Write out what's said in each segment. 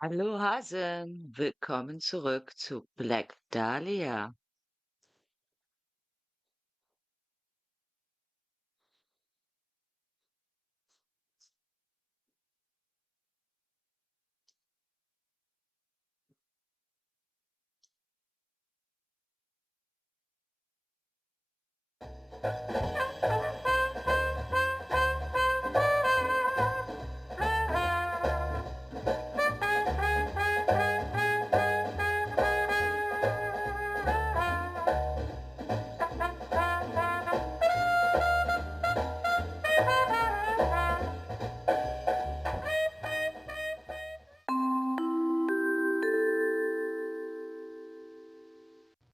Hallo Hasen, willkommen zurück zu Black Dahlia.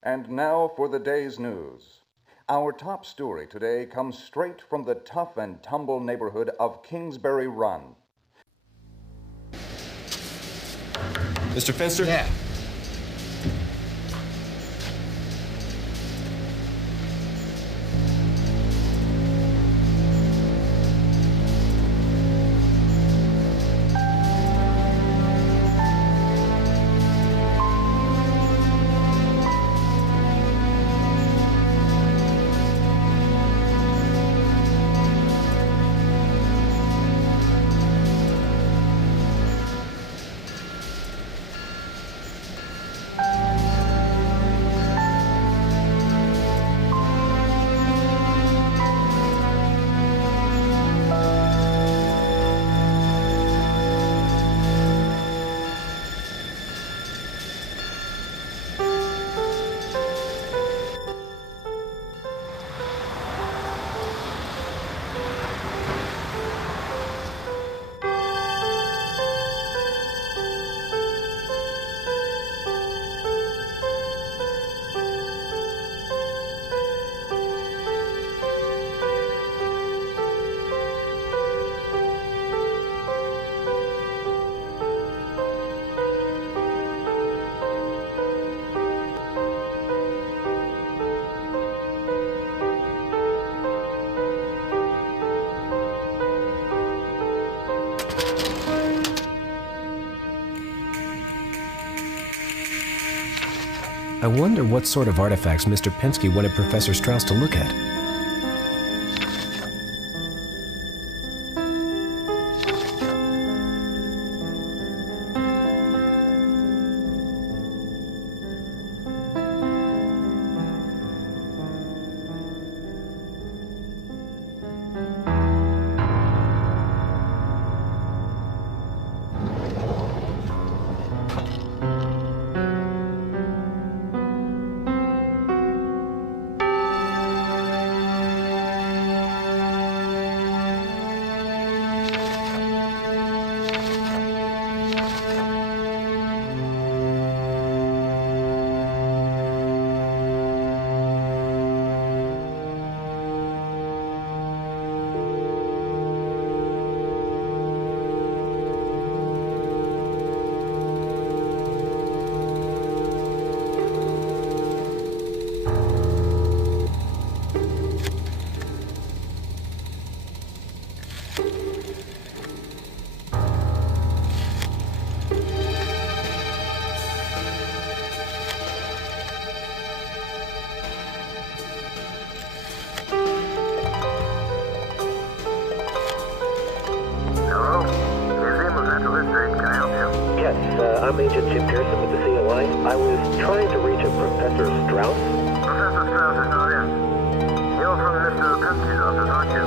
And now for the day's news. Our top story today comes straight from the tough and tumble neighborhood of Kingsbury Run. Mr. Finster? Yeah. I wonder what sort of artifacts Mr. Pensky wanted Professor Strauss to look at. I'm Agent Jim Pearson with the COI. I was trying to reach a Professor Strauss. Professor Strauss is not in. You're from Mr. Penske's office, aren't you?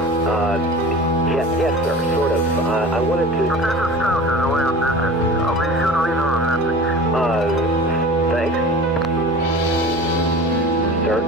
Yes, sir, sort of. I wanted to... Professor Strauss is away on business. I'll be sure to leave her a message. Thanks. Sir?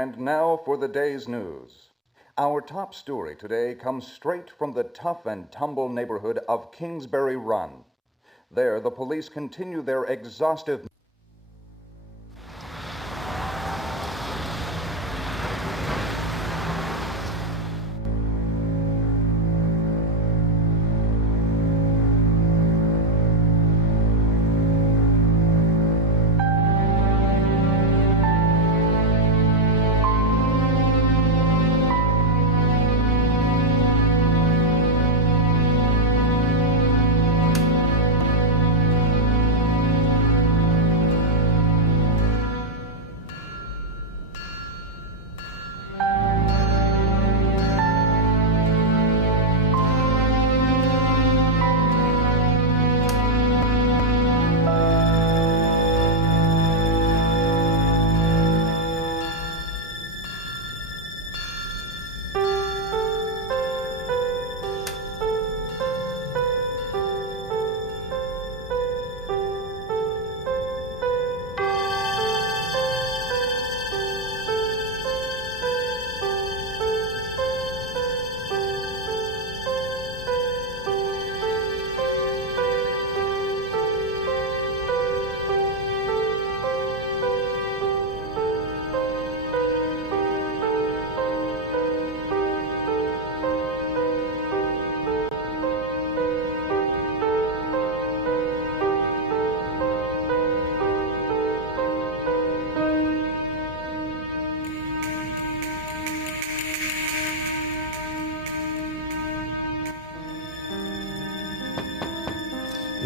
And now for the day's news. Our top story today comes straight from the tough and tumble neighborhood of Kingsbury Run. There, the police continue their exhaustive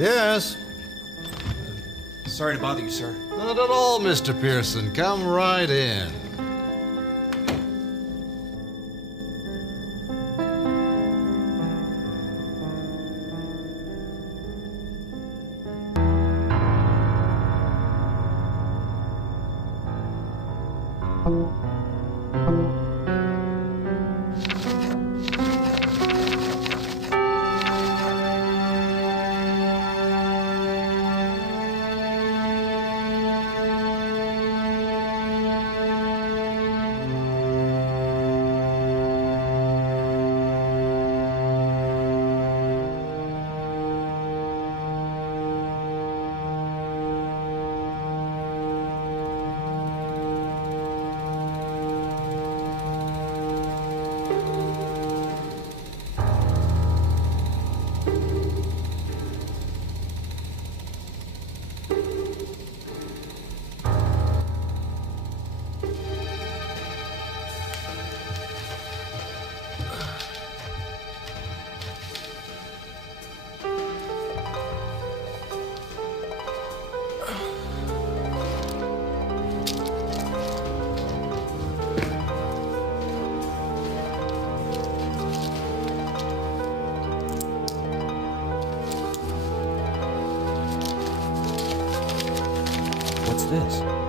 Yes? Sorry to bother you, sir. Not at all, Mr. Pearson. Come right in. What's this?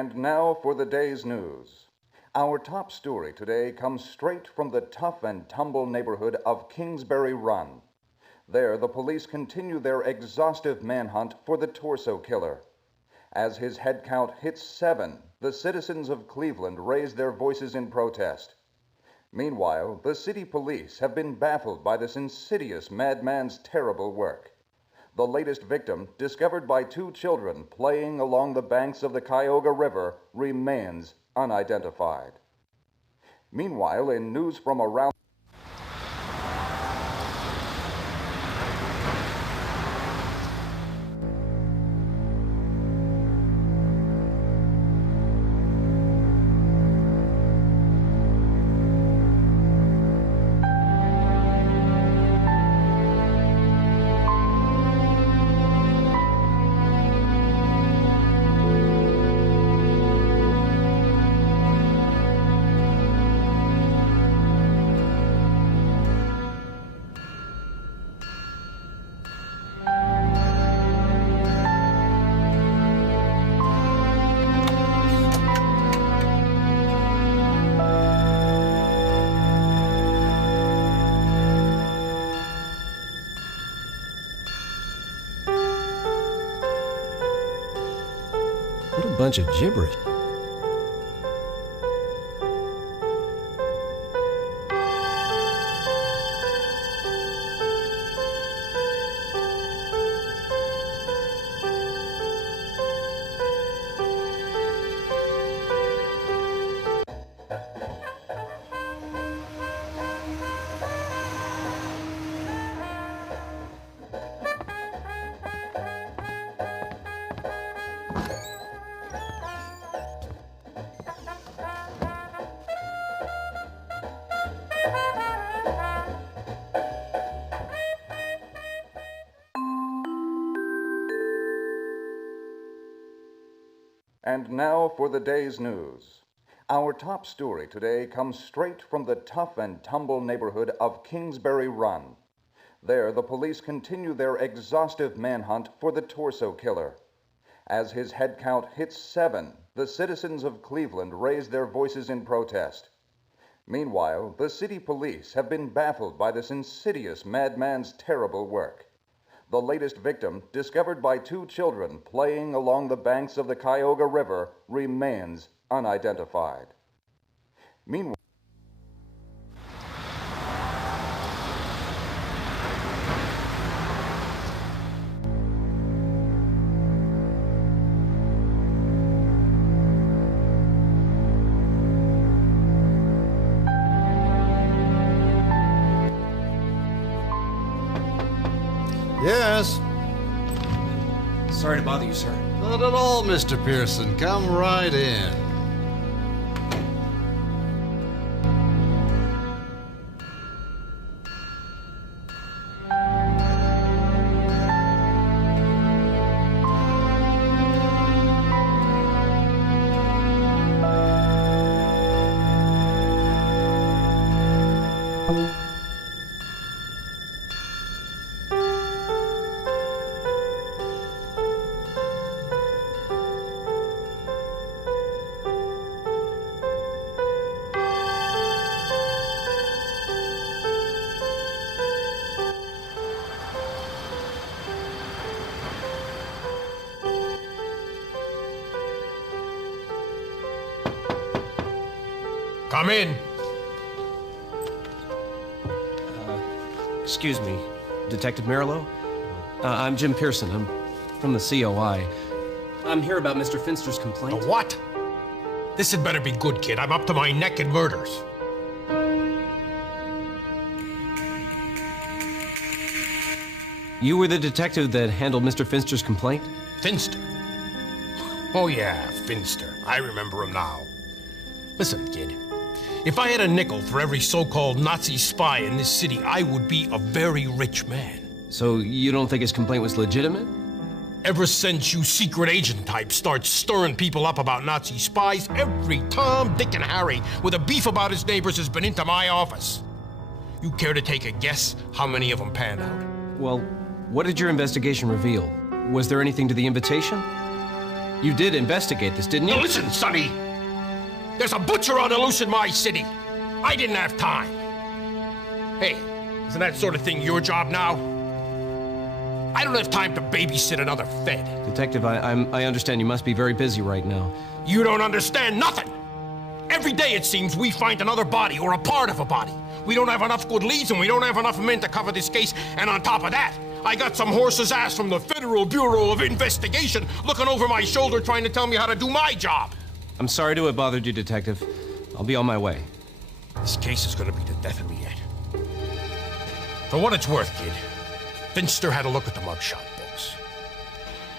And now for the day's news. Our top story today comes straight from the tough and tumble neighborhood of Kingsbury Run. There, the police continue their exhaustive manhunt for the torso killer. As his head count hits 7, the citizens of Cleveland raise their voices in protest. Meanwhile, the city police have been baffled by this insidious madman's terrible work. The latest victim, discovered by 2 children playing along the banks of the Cuyahoga River, remains unidentified. Meanwhile, in news from around What a bunch of gibberish. And now for the day's news. Our top story today comes straight from the tough and tumble neighborhood of Kingsbury Run. There, the police continue their exhaustive manhunt for the torso killer. As his head count hits 7, the citizens of Cleveland raise their voices in protest. Meanwhile, the city police have been baffled by this insidious madman's terrible work. The latest victim, discovered by 2 children playing along the banks of the Cuyahoga River, remains unidentified. Meanwhile, Yes? Sorry to bother you, sir. Not at all, Mr. Pearson. Come right in. Come in. Excuse me, Detective Marilow? I'm Jim Pearson. I'm from the COI. I'm here about Mr. Finster's complaint. The what? This had better be good, kid. I'm up to my neck in murders. You were the detective that handled Mr. Finster's complaint? Finster? Oh, yeah, Finster. I remember him now. Listen, kid. If I had a nickel for every so-called Nazi spy in this city, I would be a very rich man. So you don't think his complaint was legitimate? Ever since you secret agent types start stirring people up about Nazi spies, every Tom, Dick, and Harry with a beef about his neighbors has been into my office. You care to take a guess how many of them panned out? Well, what did your investigation reveal? Was there anything to the invitation? You did investigate this, didn't you? Now listen, Sonny. There's a butcher on the loose in my city. I didn't have time. Hey, isn't that sort of thing your job now? I don't have time to babysit another Fed. Detective, I understand you must be very busy right now. You don't understand nothing. Every day, it seems, we find another body or a part of a body. We don't have enough good leads and we don't have enough men to cover this case. And on top of that, I got some horse's ass from the Federal Bureau of Investigation looking over my shoulder trying to tell me how to do my job. I'm sorry to have bothered you, Detective. I'll be on my way. This case is gonna be the death of me yet. For what it's worth, kid, Finster had a look at the mugshot books.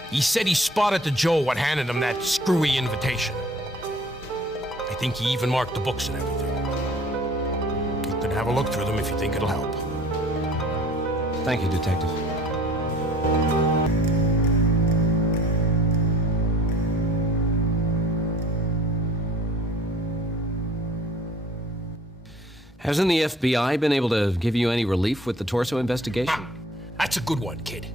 He said he spotted the Joe what handed him that screwy invitation. I think he even marked the books and everything. You can have a look through them if you think it'll help. Thank you, Detective. Hasn't the FBI been able to give you any relief with the torso investigation? That's a good one, kid.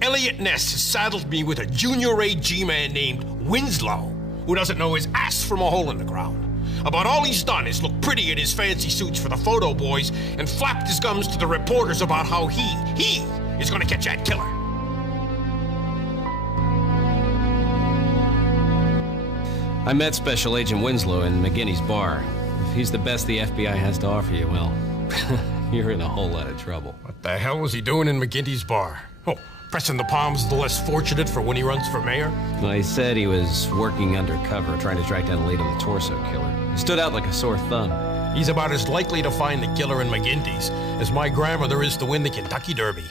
Elliot Ness has saddled me with a junior AG man named Winslow, who doesn't know his ass from a hole in the ground. About all he's done is look pretty in his fancy suits for the photo boys and flapped his gums to the reporters about how he is gonna catch that killer. I met Special Agent Winslow in McGinney's bar. If he's the best the FBI has to offer you, well, you're in a whole lot of trouble. What the hell was he doing in McGinney's bar? Oh, pressing the palms of the less fortunate for when he runs for mayor? Well, he said he was working undercover, trying to track down the lead on the torso killer. He stood out like a sore thumb. He's about as likely to find the killer in McGinty's as my grandmother is to win the Kentucky Derby.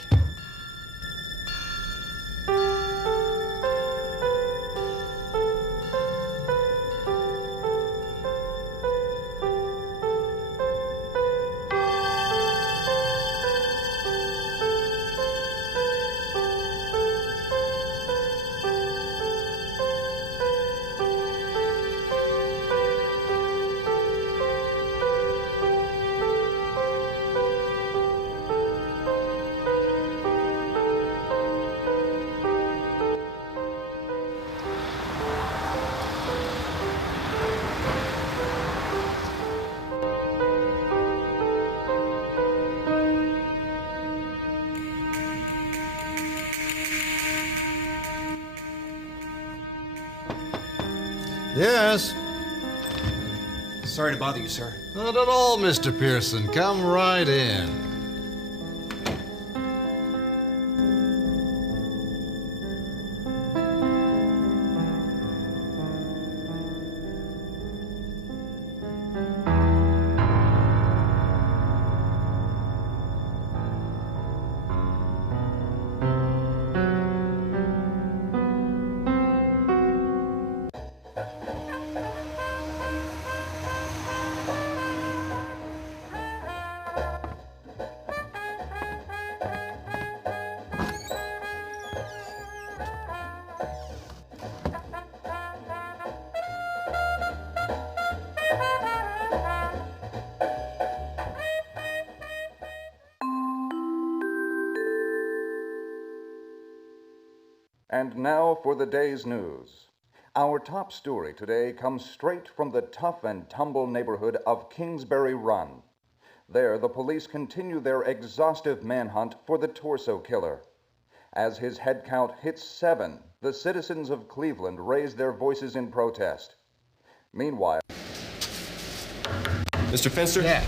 Yes? Sorry to bother you, sir. Not at all, Mr. Pearson. Come right in. And now for the day's news. Our top story today comes straight from the tough and tumble neighborhood of Kingsbury Run. There, the police continue their exhaustive manhunt for the torso killer. As his head count hits 7, the citizens of Cleveland raise their voices in protest. Meanwhile... Mr. Finster? Yeah.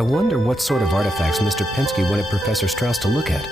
I wonder what sort of artifacts Mr. Pensky wanted Professor Strauss to look at.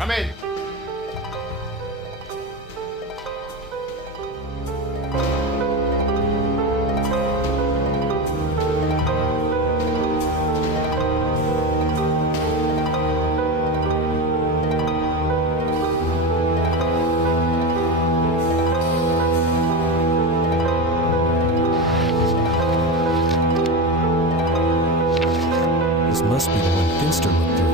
Come in. This must be the one Finster looked through.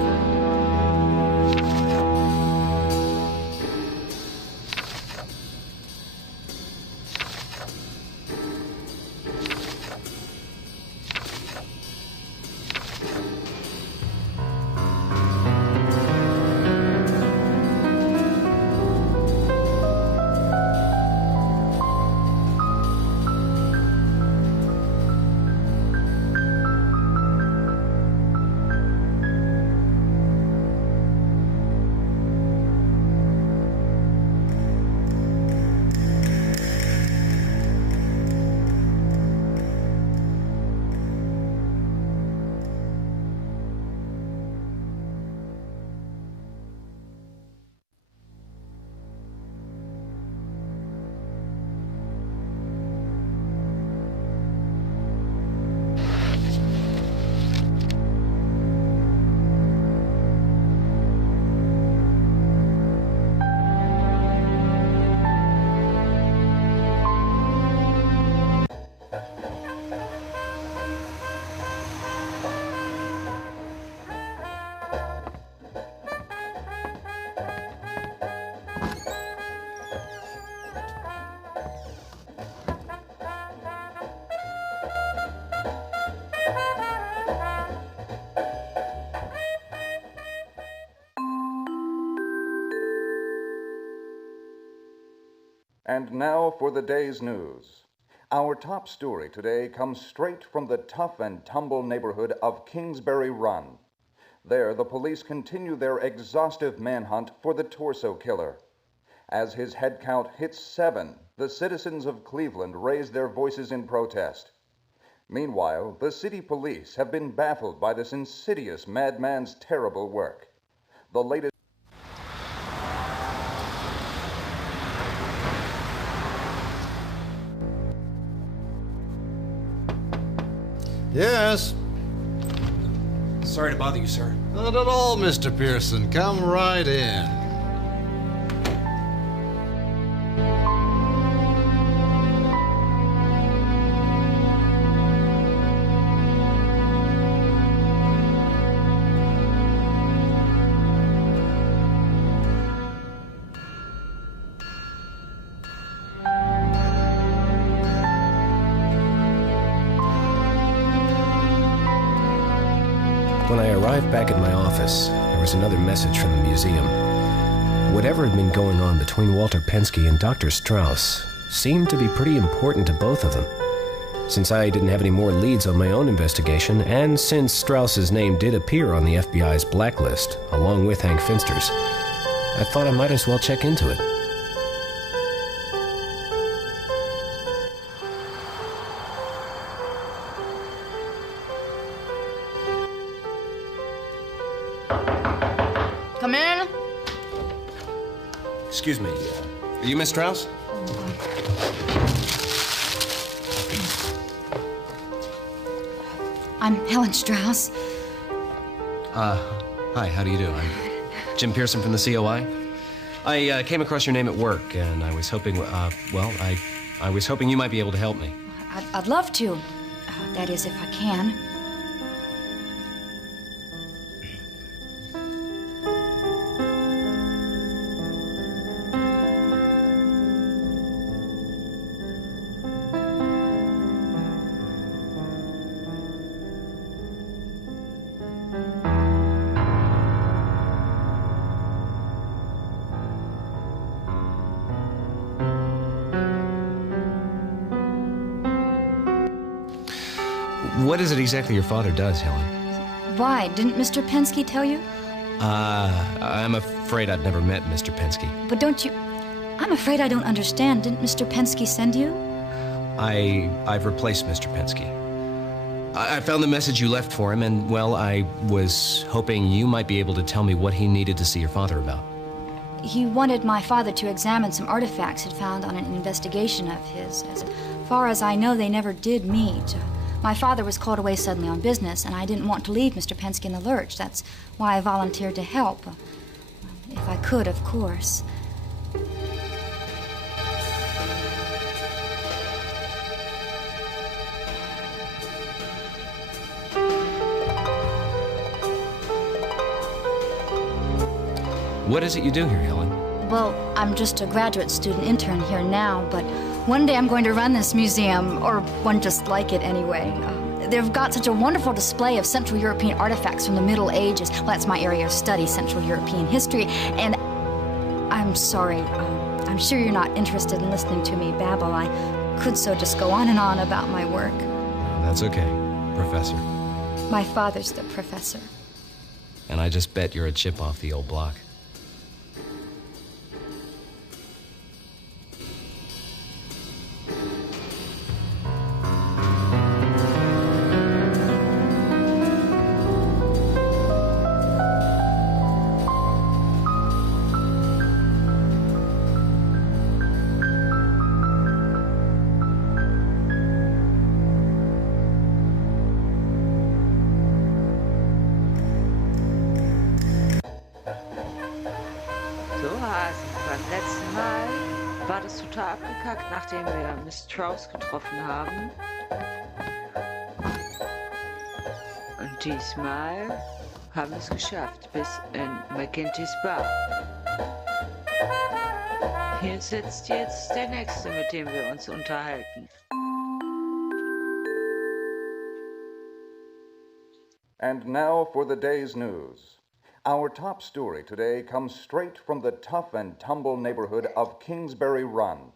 And now for the day's news. Our top story today comes straight from the tough and tumble neighborhood of Kingsbury Run. There, the police continue their exhaustive manhunt for the torso killer. As his head count hits 7, the citizens of Cleveland raise their voices in protest. Meanwhile, the city police have been baffled by this insidious madman's terrible work. The latest Yes? Sorry to bother you, sir. Not at all, Mr. Pearson. Come right in. When I arrived back at my office, there was another message from the museum. Whatever had been going on between Walter Penske and Dr. Strauss seemed to be pretty important to both of them. Since I didn't have any more leads on my own investigation, and since Strauss's name did appear on the FBI's blacklist, along with Hank Finster's, I thought I might as well check into it. Come in. Excuse me, are you Miss Strauss? I'm Helen Strauss. Hi, how do you do? I'm Jim Pearson from the COI. I came across your name at work, and I was hoping, I was hoping you might be able to help me. I'd love to. That is, if I can. What is it exactly your father does, Helen? Why? Didn't Mr. Penske tell you? I'm afraid I've never met Mr. Penske. But don't you... I'm afraid I don't understand. Didn't Mr. Penske send you? I've replaced Mr. Penske. I found the message you left for him, and, well, I was hoping you might be able to tell me what he needed to see your father about. He wanted my father to examine some artifacts he'd found on an investigation of his. As far as I know, they never did meet. My father was called away suddenly on business, and I didn't want to leave Mr. Penske in the lurch. That's why I volunteered to help. If I could, of course. What is it you do here, Helen? Well, I'm just a graduate student intern here now, but one day I'm going to run this museum, or one just like it anyway. They've got such a wonderful display of Central European artifacts from the Middle Ages. Well, that's my area of study, Central European history, and I'm sorry. I'm sure you're not interested in listening to me babble. I could so just go on and on about my work. That's okay, Professor. My father's the professor. And I just bet you're a chip off the old block. Beim letzten Mal war das total abgekackt, nachdem wir Miss Strauss getroffen haben. Und diesmal haben wir es geschafft, bis in McGinty's Bar. Hier sitzt jetzt der Nächste, mit dem wir uns unterhalten. And now for the day's news. Our top story today comes straight from the tough and tumble neighborhood of Kingsbury Run.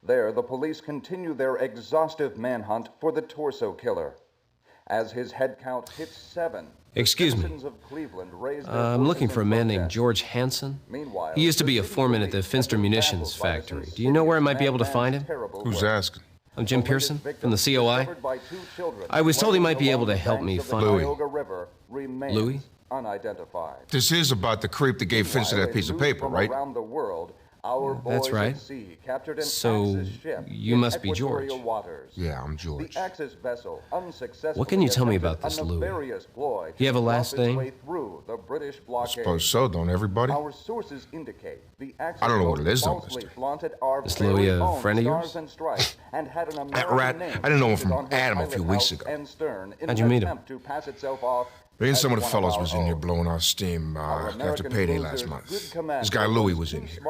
There, the police continue their exhaustive manhunt for the torso killer. As his head count hits 7, Excuse me. citizens of Cleveland raise their I'm looking voices for a in man named protest. George Hansen. Meanwhile, He used to be a the city foreman at the police Finster have been Munitions baffled by the factory. Do you know where I might be able to find him? terrible Who's work. asking? I'm Jim The latest Pearson victim from the COI. discovered by 2 children I was told he might be swimming able to along the help me banks of the find... Louis. Cuyahoga River remains Louis? unidentified. This is about the creep that gave Finster that piece of paper, From right? around the world, our That's boys right. at sea captured an So, Axis ship you in must be equatorial George. waters. Yeah, I'm George. The Axis vessel unsuccessfully What can you tell me about attempted this, a Louis? nefarious ploy You have a to last bluff its name? way through the British I blockade. suppose so, don't everybody? Our sources indicate the Axis I don't know what boat it is, though, falsely mister. flaunted our Is Louis very a own friend of stars yours? and stripes and had an That American rat, name I didn't know him printed from on her Adam a pilot few weeks house ago. and stern in How'd you an meet him? attempt to pass itself off Me and some of the fellows was in here blowing our steam after payday last month. This guy Louis was in here.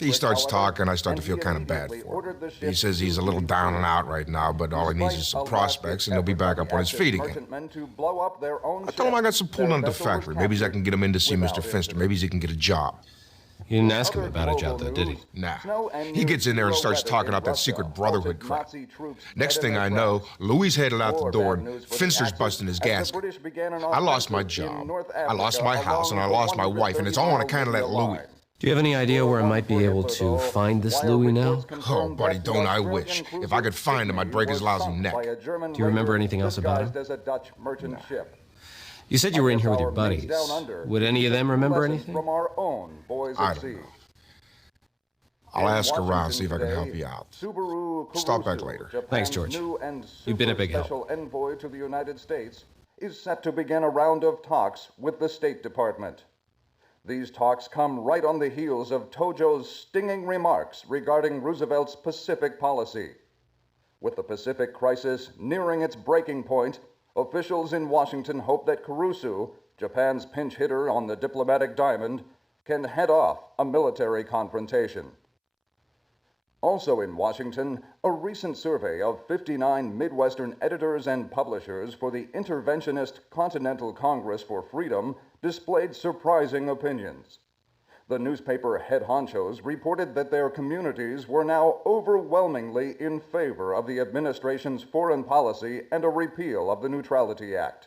He starts talking, I start to feel kind of bad for him. He says he's a little down and out right now, but all he needs is some prospects and he'll be back up on his feet again. I told him I got some pull down at the factory. Maybe I can get him in to see Mr. Finster. Maybe he can get a job. You didn't ask him about a job, though, did he? Nah. He gets in there and starts talking up that secret brotherhood crap. Next thing I know, Louis headed out the door and Finster's busting his gasket. I lost my job, I lost my house, and I lost my wife, and it's all on account of that Louis. Do you have any idea where I might be able to find this Louis now? Oh, buddy, don't I wish. If I could find him, I'd break his lousy neck. Do you remember anything else about him? You said you were in here with your buddies. Would any of them remember anything? I don't know. I'll ask around, see if I can help you out. Stop back later. Thanks, George. You've been a big help. Special envoy to the United States is set to begin a round of talks with the State Department. These talks come right on the heels of Tojo's stinging remarks regarding Roosevelt's Pacific policy. With the Pacific crisis nearing its breaking point, officials in Washington hope that Kurusu, Japan's pinch hitter on the diplomatic diamond, can head off a military confrontation. Also in Washington, a recent survey of 59 Midwestern editors and publishers for the interventionist Continental Congress for Freedom displayed surprising opinions. The newspaper head honchos reported that their communities were now overwhelmingly in favor of the administration's foreign policy and a repeal of the Neutrality Act.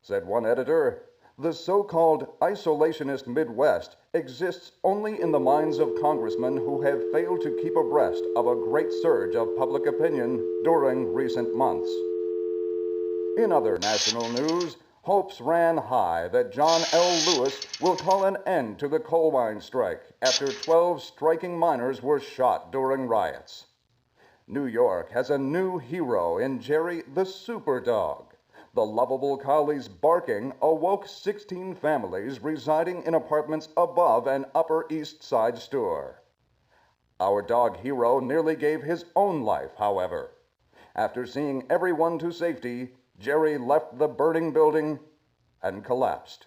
Said one editor, "The so-called isolationist Midwest exists only in the minds of congressmen who have failed to keep abreast of a great surge of public opinion during recent months." In other national news, hopes ran high that John L. Lewis will call an end to the coal mine strike after 12 striking miners were shot during riots. New York has a new hero in Jerry the Super Dog. The lovable collie's barking awoke 16 families residing in apartments above an Upper East Side store. Our dog hero nearly gave his own life, however. After seeing everyone to safety, Jerry left the burning building and collapsed.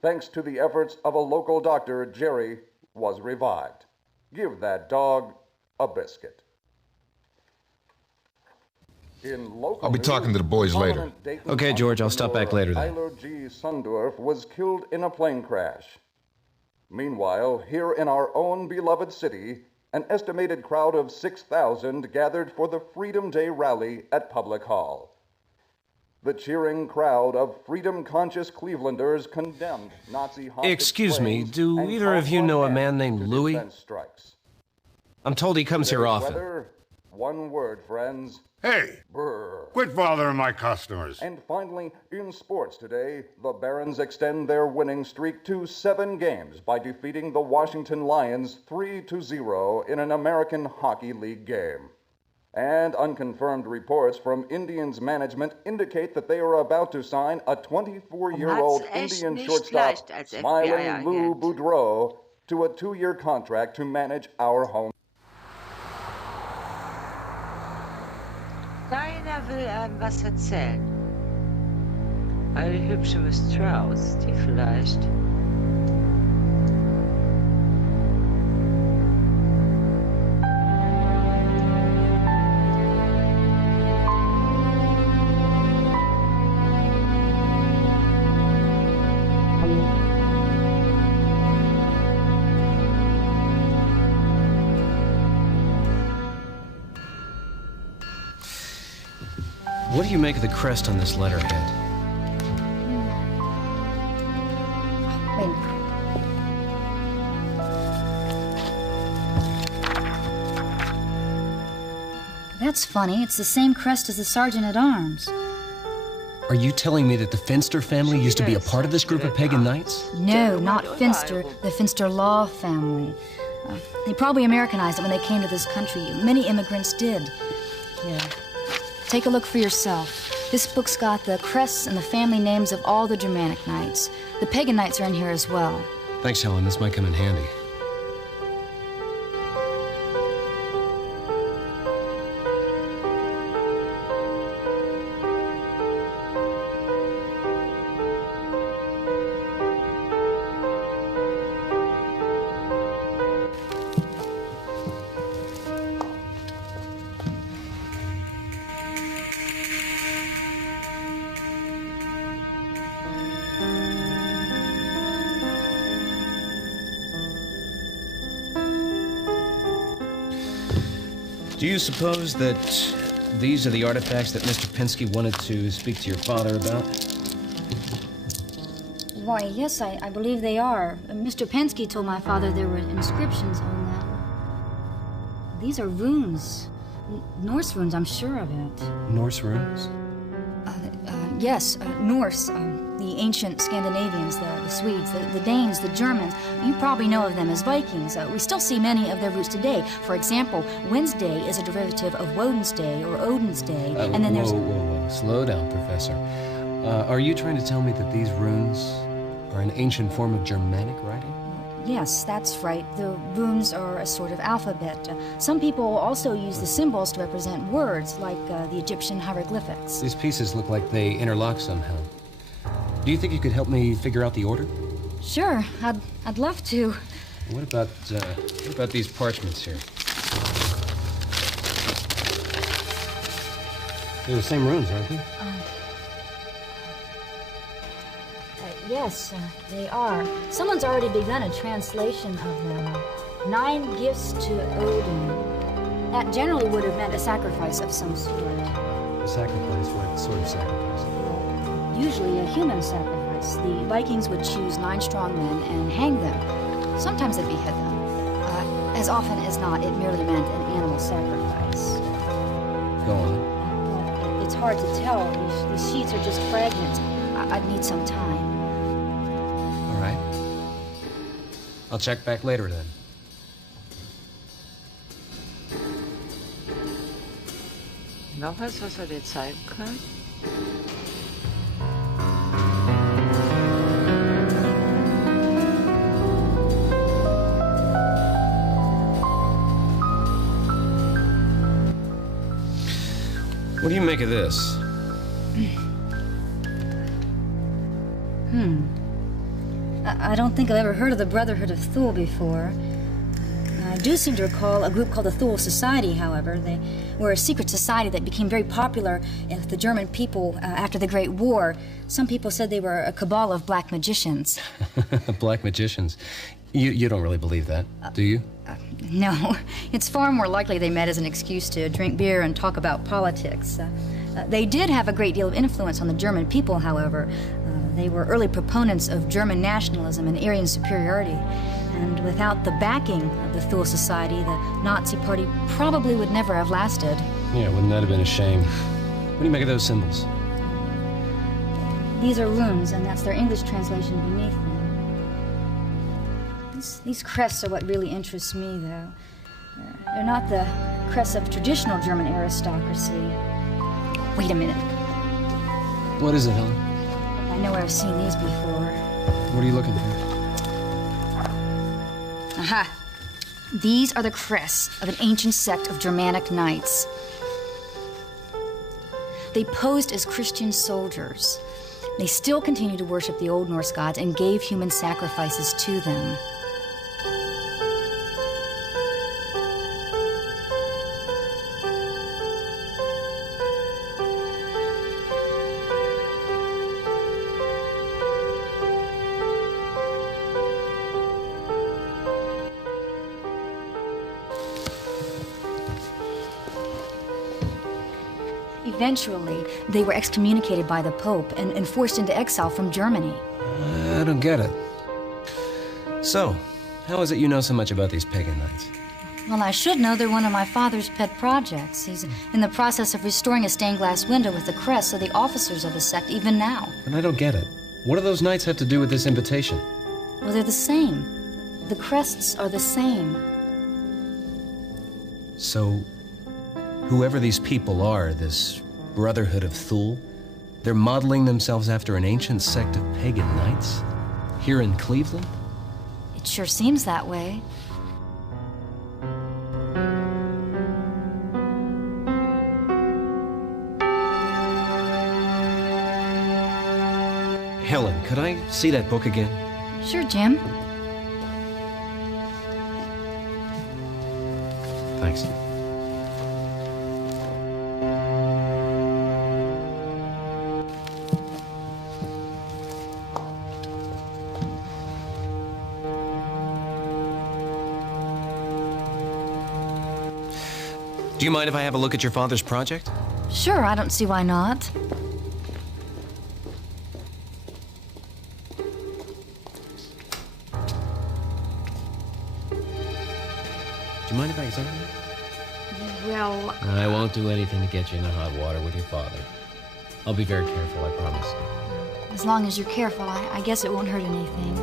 Thanks to the efforts of a local doctor, Jerry was revived. Give that dog a biscuit. I'll be talking to the boys later. Okay, George, I'll stop back later then. Tyler G. Sundorf was killed in a plane crash. Meanwhile, here in our own beloved city, an estimated crowd of 6,000 gathered for the Freedom Day rally at Public Hall. The cheering crowd of freedom-conscious Clevelanders condemned Nazi hostage Excuse me, claims do and either of you know a man named to Louis? defense strikes. I'm told he comes here Today's often. weather, one word, friends. Hey, Brr. quit bothering my customers. And finally, in sports today, the Barons extend their winning streak to 7 games by defeating the Washington Lions 3-0 in an American Hockey League game. And unconfirmed reports from Indians management indicate that they are about to sign a 24-year-old Indian shortstop, Smiling Lou Boudreau, to a 2-year contract to manage our home. Keiner will einem was erzählen. Eine hübsche Miss Strauss, die vielleicht. What do you make of the crest on this letterhead? Wait. That's funny. It's the same crest as the Sergeant at Arms. Are you telling me that the Finster family used to be a part of this group of pagan knights? No, not Finster. The Finster Law family. They probably Americanized it when they came to this country. Many immigrants did. Here. Take a look for yourself. This book's got the crests and the family names of all the Germanic knights. The pagan knights are in here as well. Thanks, Helen. This might come in handy. Do you suppose that these are the artifacts that Mr. Pensky wanted to speak to your father about? Why, yes, I believe they are. Mr. Pensky told my father there were inscriptions on them. These are runes. Norse runes, I'm sure of it. Norse runes? Yes, Norse. The ancient Scandinavians, the Swedes, the Danes, the Germans. You probably know of them as Vikings. We still see many of their roots today. For example, Wednesday is a derivative of Woden's Day or Odin's Day. And then there's... Whoa. Slow down, Professor. Are you trying to tell me that these runes are an ancient form of Germanic writing? Yes, that's right. The runes are a sort of alphabet. Some people also use the symbols to represent words, like the Egyptian hieroglyphics. These pieces look like they interlock somehow. Do you think you could help me figure out the order? Sure, I'd love to. What about these parchments here? They're the same runes, aren't they? Yes, they are. Someone's already begun a translation of them. 9 gifts to Odin. That generally would have meant a sacrifice of some sort. A sacrifice? What sort of sacrifice? Usually a human sacrifice. The Vikings would choose 9 strong men and hang them. Sometimes they'd behead them. As often as not, it merely meant an animal sacrifice. Go on. Well, it's hard to tell. These sheets are just fragments. I'd need some time. All right. I'll check back later then. Noch was dir zeigen kann? What do you make of this? I don't think I've ever heard of the Brotherhood of Thule before. I do seem to recall a group called the Thule Society, however. They were a secret society that became very popular with the German people after the Great War. Some people said they were a cabal of black magicians. Black magicians? You don't really believe that, do you? No. It's far more likely they met as an excuse to drink beer and talk about politics. They did have a great deal of influence on the German people, however. They were early proponents of German nationalism and Aryan superiority. And without the backing of the Thule Society, the Nazi Party probably would never have lasted. Yeah, wouldn't that have been a shame? What do you make of those symbols? These are runes, and that's their English translation beneath them. These crests are what really interests me, though. They're not the crests of traditional German aristocracy. Wait a minute. What is it, Helen? I know where I've seen these before. What are you looking for? Aha! These are the crests of an ancient sect of Germanic knights. They posed as Christian soldiers. They still continue to worship the Old Norse gods and gave human sacrifices to them. Eventually, they were excommunicated by the Pope and forced into exile from Germany. I don't get it. So, how is it you know so much about these pagan knights? Well, I should know they're one of my father's pet projects. He's in the process of restoring a stained glass window with the crest of the officers of the sect even now. But I don't get it. What do those knights have to do with this invitation? Well, they're the same. The crests are the same. So, whoever these people are, this Brotherhood of Thule, they're modeling themselves after an ancient sect of pagan knights? Here in Cleveland? It sure seems that way. Helen, could I see that book again? Sure, Jim. Thanks. Do you mind if I have a look at your father's project? Sure, I don't see why not. Do you mind if I examine it? Well... I won't do anything to get you into hot water with your father. I'll be very careful, I promise. As long as you're careful, I guess it won't hurt anything.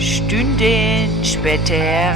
Stunden später.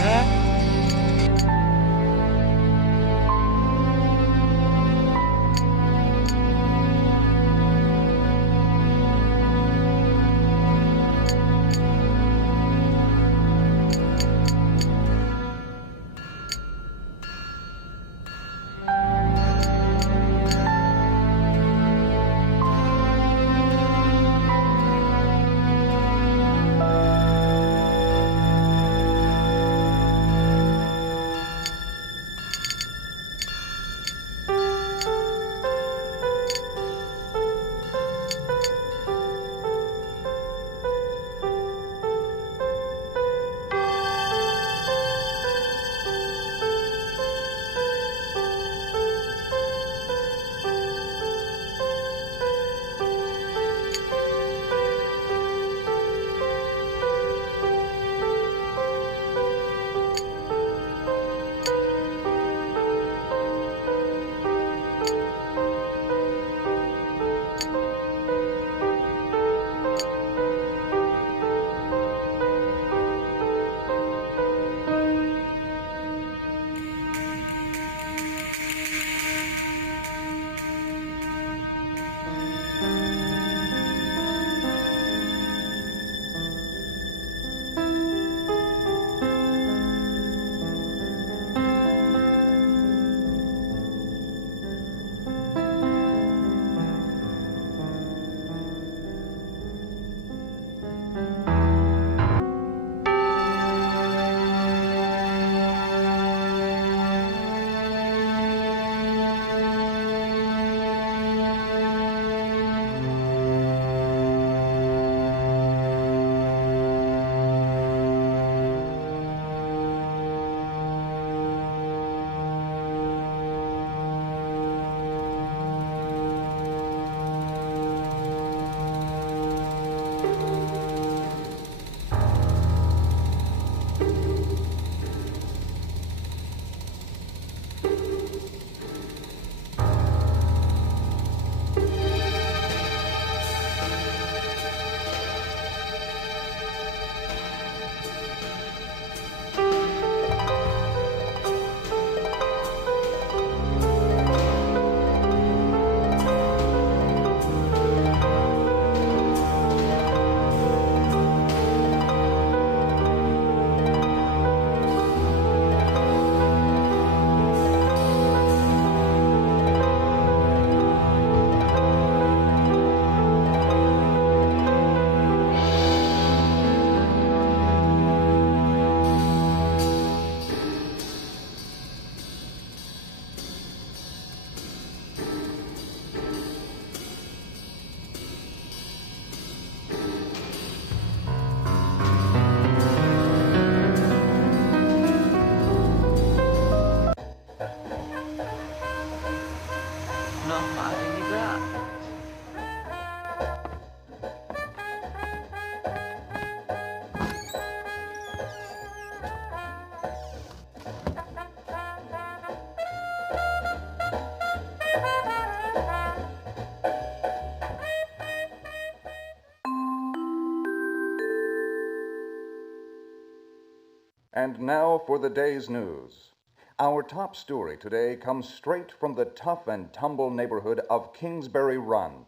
And now for the day's news. Our top story today comes straight from the tough and tumble neighborhood of Kingsbury Run.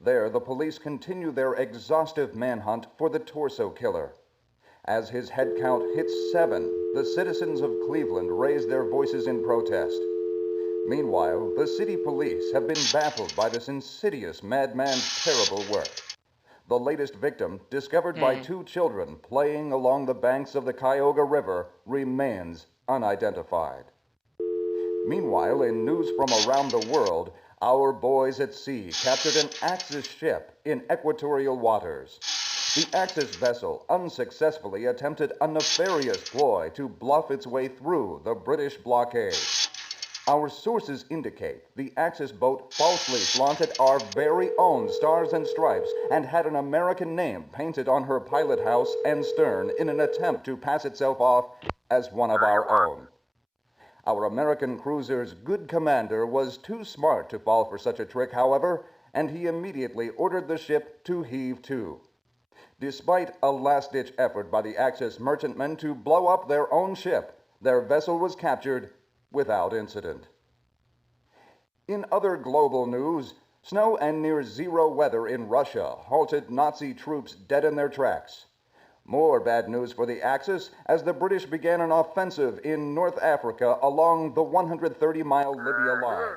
There, the police continue their exhaustive manhunt for the torso killer. As his head count hits 7, the citizens of Cleveland raise their voices in protest. Meanwhile, the city police have been baffled by this insidious madman's terrible work. The latest victim, discovered by 2 children playing along the banks of the Cuyahoga River, remains unidentified. Meanwhile, in news from around the world, our boys at sea captured an Axis ship in equatorial waters. The Axis vessel unsuccessfully attempted a nefarious ploy to bluff its way through the British blockade. Our sources indicate the Axis boat falsely flaunted our very own stars and stripes and had an American name painted on her pilot house and stern in an attempt to pass itself off as one of our own. Our American cruiser's good commander was too smart to fall for such a trick, however, and he immediately ordered the ship to heave to. Despite a last-ditch effort by the Axis merchantmen to blow up their own ship, their vessel was captured without incident. In other global news, snow and near-zero weather in Russia halted Nazi troops dead in their tracks. More bad news for the Axis as the British began an offensive in North Africa along the 130-mile Libya line.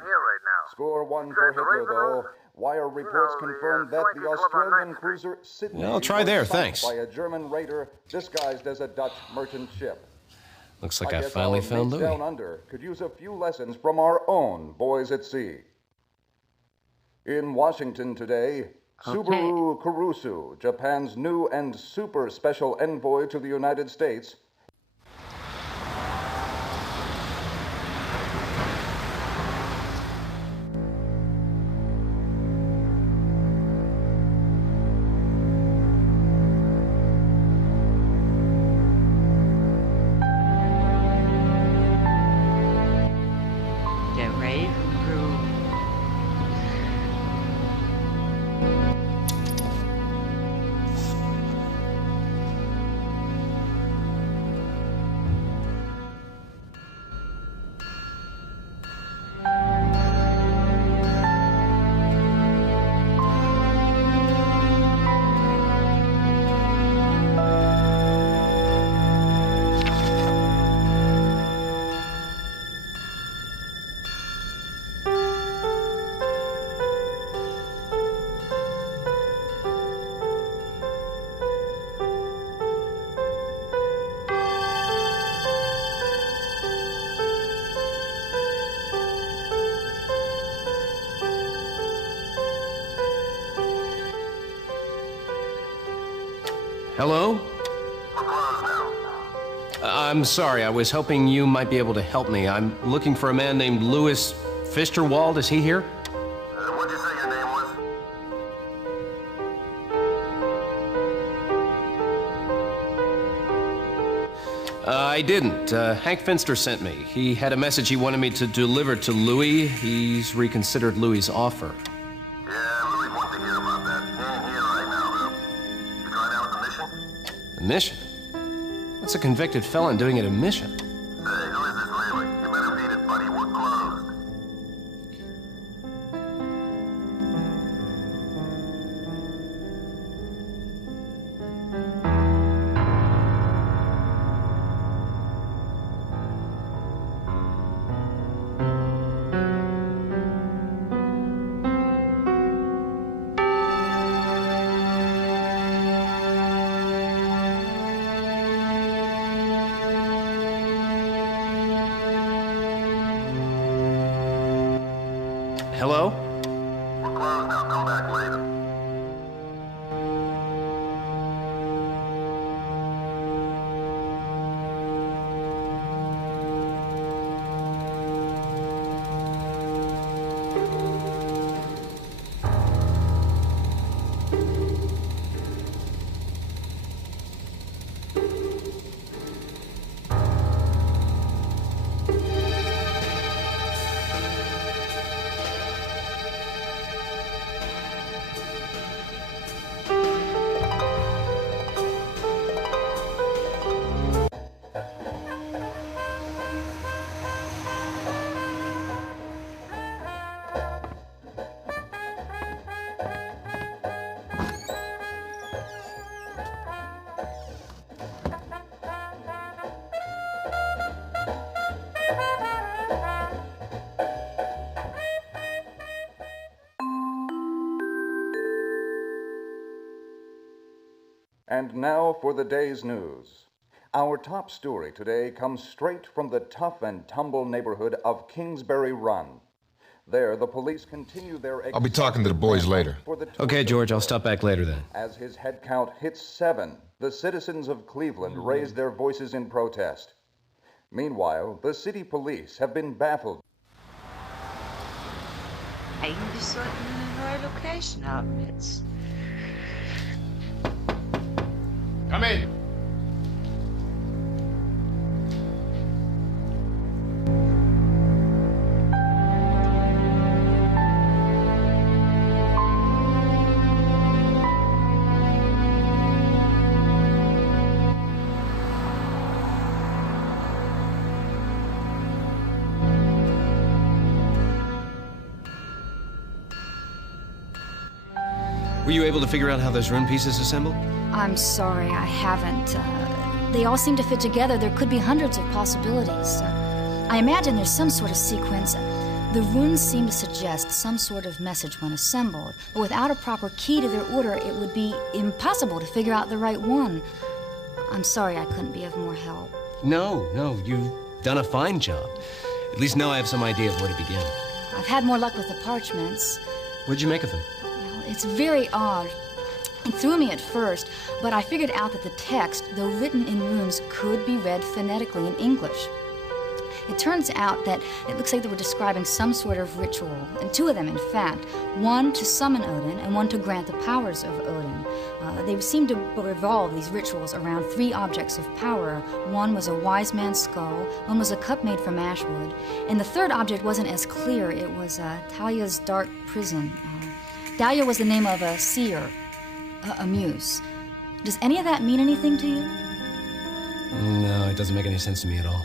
Score 1 for Hitler, though. Wire reports confirmed that the Australian cruiser Sydney I'll try there, was thanks. sunk by a German raider disguised as a Dutch merchant ship. Looks like I finally found Louis. Down under could use a few lessons from our own boys at sea. In Washington today, Subaru Kurusu, Japan's new and super special envoy to the United States, Hello? I'm sorry, I was hoping you might be able to help me. I'm looking for a man named Louis Fichterwald. Is he here? What'd you say your name was? I didn't. Hank Finster sent me. He had a message he wanted me to deliver to Louis. He's reconsidered Louis's offer. Yeah, Louis wants to hear about that. He ain't here right now, though. You tried out with the mission? A mission? What's a convicted felon doing at a mission? Say, who is this really? You better beat it, buddy. We're closed. Hello? We're closed now. Come back later. And now for the day's news. Our top story today comes straight from the tough and tumble neighborhood of Kingsbury Run. There, the police continue their... I'll be talking to the boys later. Okay, George, I'll stop back later then. As his head count hits 7, the citizens of Cleveland raise their voices in protest. Meanwhile, the city police have been baffled. Eigentlich sollten wir eine neue Location haben jetzt. Come in. Were you able to figure out how those rune pieces assemble? I'm sorry, I haven't. They all seem to fit together. There could be hundreds of possibilities. I imagine there's some sort of sequence. The runes seem to suggest some sort of message when assembled, but without a proper key to their order, it would be impossible to figure out the right one. I'm sorry I couldn't be of more help. No, you've done a fine job. At least now I have some idea of where to begin. I've had more luck with the parchments. What'd you make of them? Well, it's very odd. It threw me at first, but I figured out that the text, though written in runes, could be read phonetically in English. It turns out that it looks like they were describing some sort of ritual, and 2 of them, in fact. One to summon Odin, and one to grant the powers of Odin. They seem to revolve these rituals around 3 objects of power. One was a wise man's skull, one was a cup made from ashwood, and the 3rd object wasn't as clear. It was Talia's dark prison. Dahlia was the name of a seer, a muse. Does any of that mean anything to you? No, it doesn't make any sense to me at all.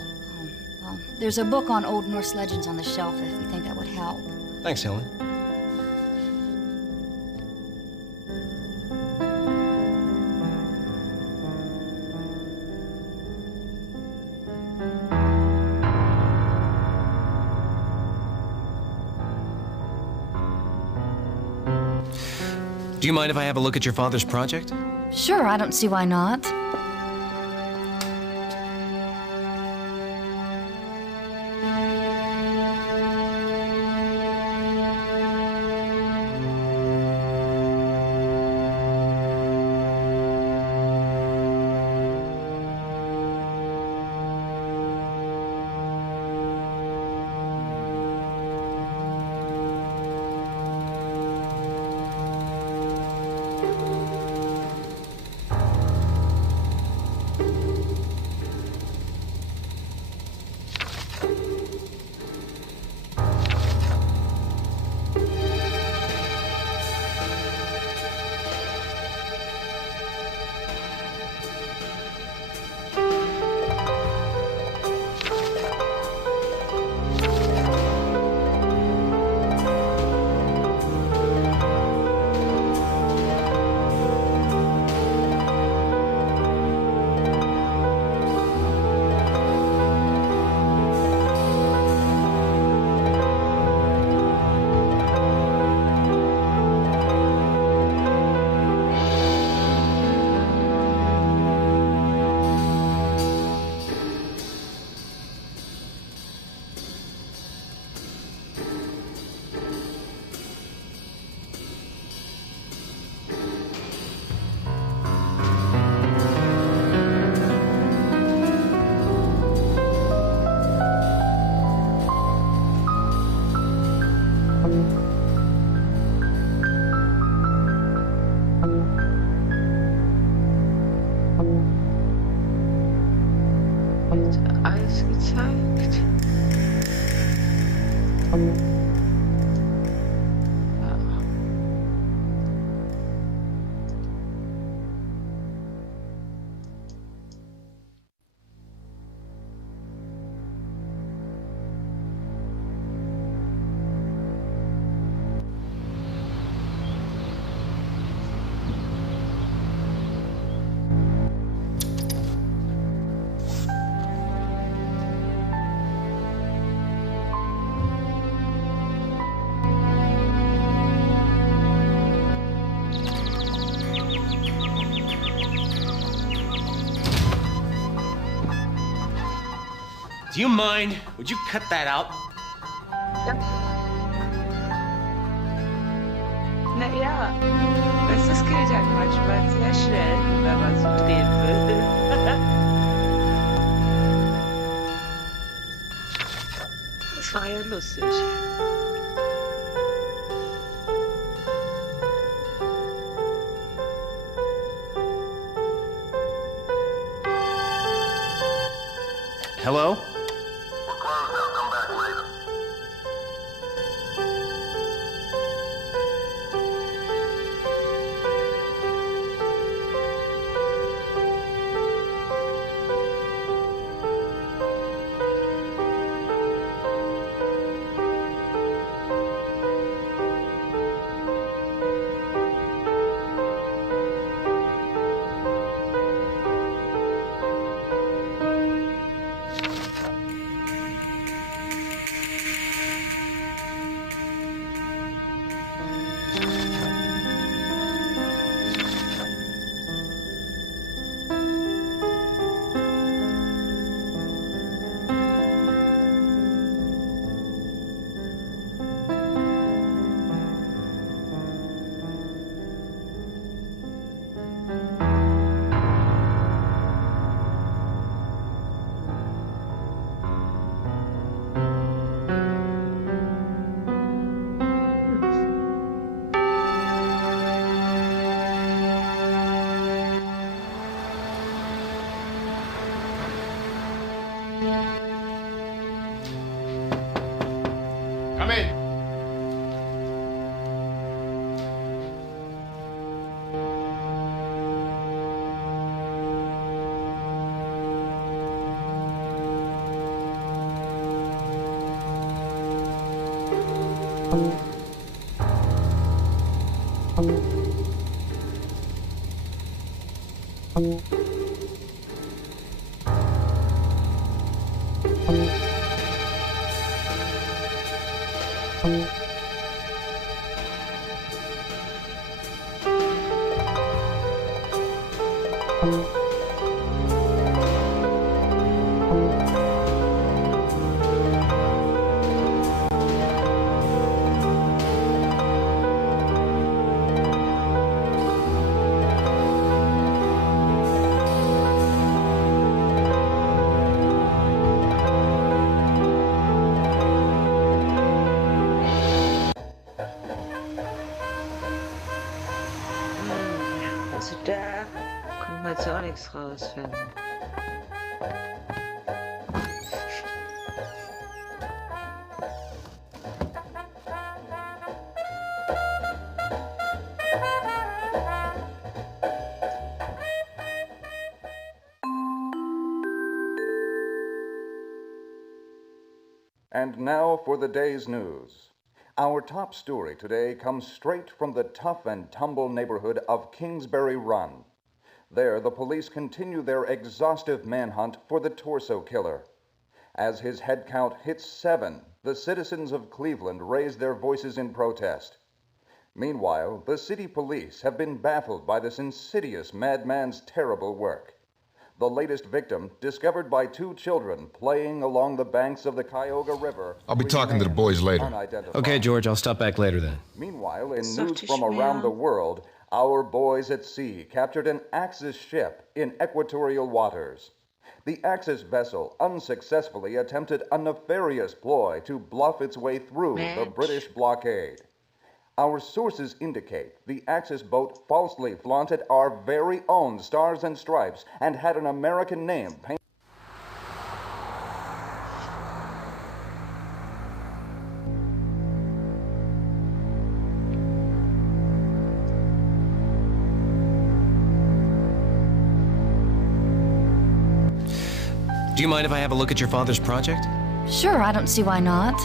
Well, there's a book on Old Norse legends on the shelf if you think that would help. Thanks, Helen. Do you mind if I have a look at your father's project? Sure, I don't see why not. Alles gezeigt. Do you mind? Would you cut that out? Naja, das geht halt manchmal sehr schnell, wenn man so drehen will. Das war ja lustig. Hello? We're closed now. Come back later. Come in. Also da kommt man jetzt auch nichts rausfinden. And now for the day's news. Our top story today comes straight from the tough and tumble neighborhood of Kingsbury Run. There, the police continue their exhaustive manhunt for the torso killer. As his head count hits 7, the citizens of Cleveland raise their voices in protest. Meanwhile, the city police have been baffled by this insidious madman's terrible work. The latest victim, discovered by 2 children playing along the banks of the Cuyahoga River. I'll be talking to the boys later. Okay, George, I'll stop back later then. Meanwhile, in news from around the world, our boys at sea captured an Axis ship in equatorial waters. The Axis vessel unsuccessfully attempted a nefarious ploy to bluff its way through the British blockade. Our sources indicate the Axis boat falsely flaunted our very own stars and stripes and had an American name painted. Do you mind if I have a look at your father's project? Sure, I don't see why not.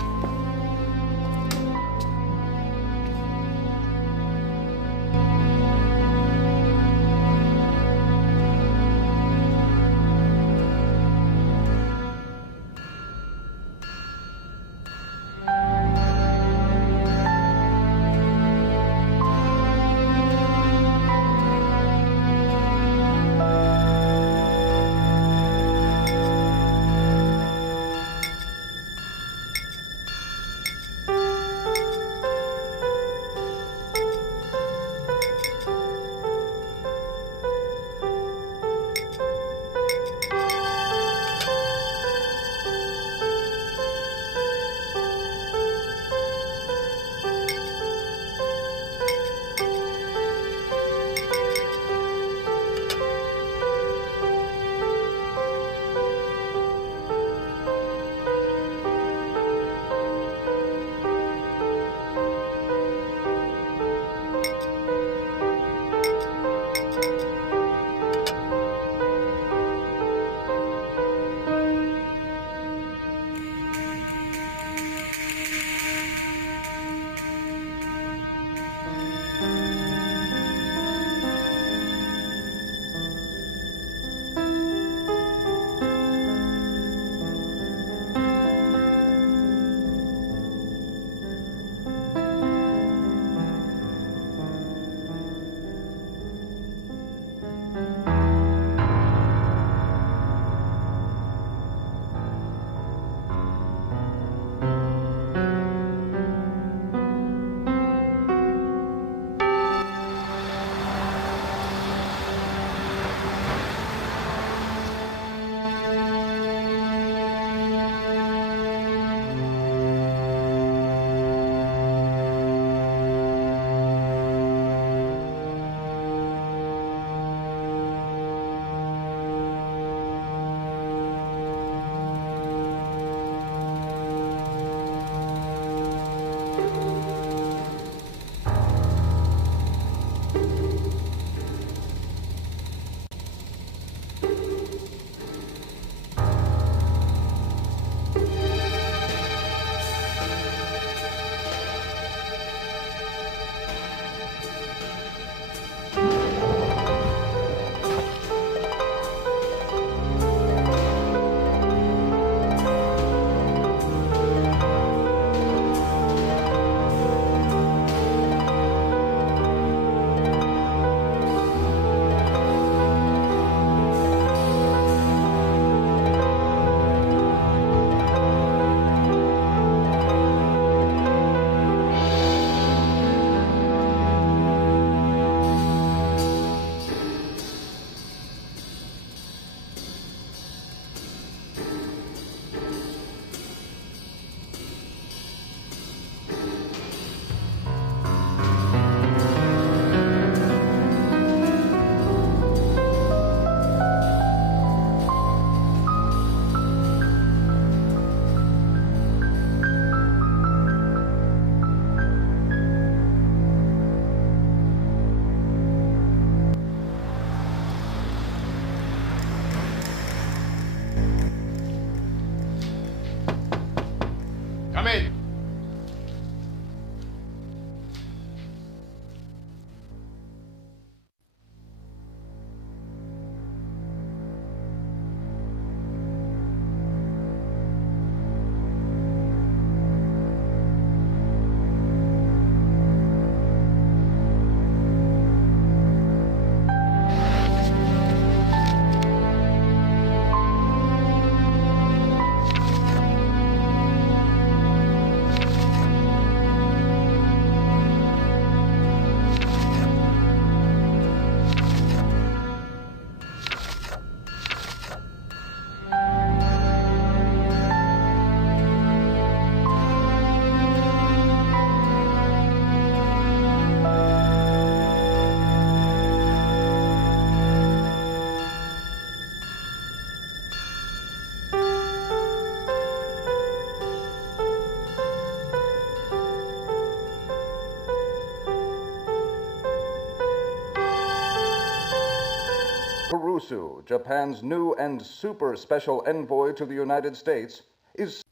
Yosu, Japan's new and super special envoy to the United States, is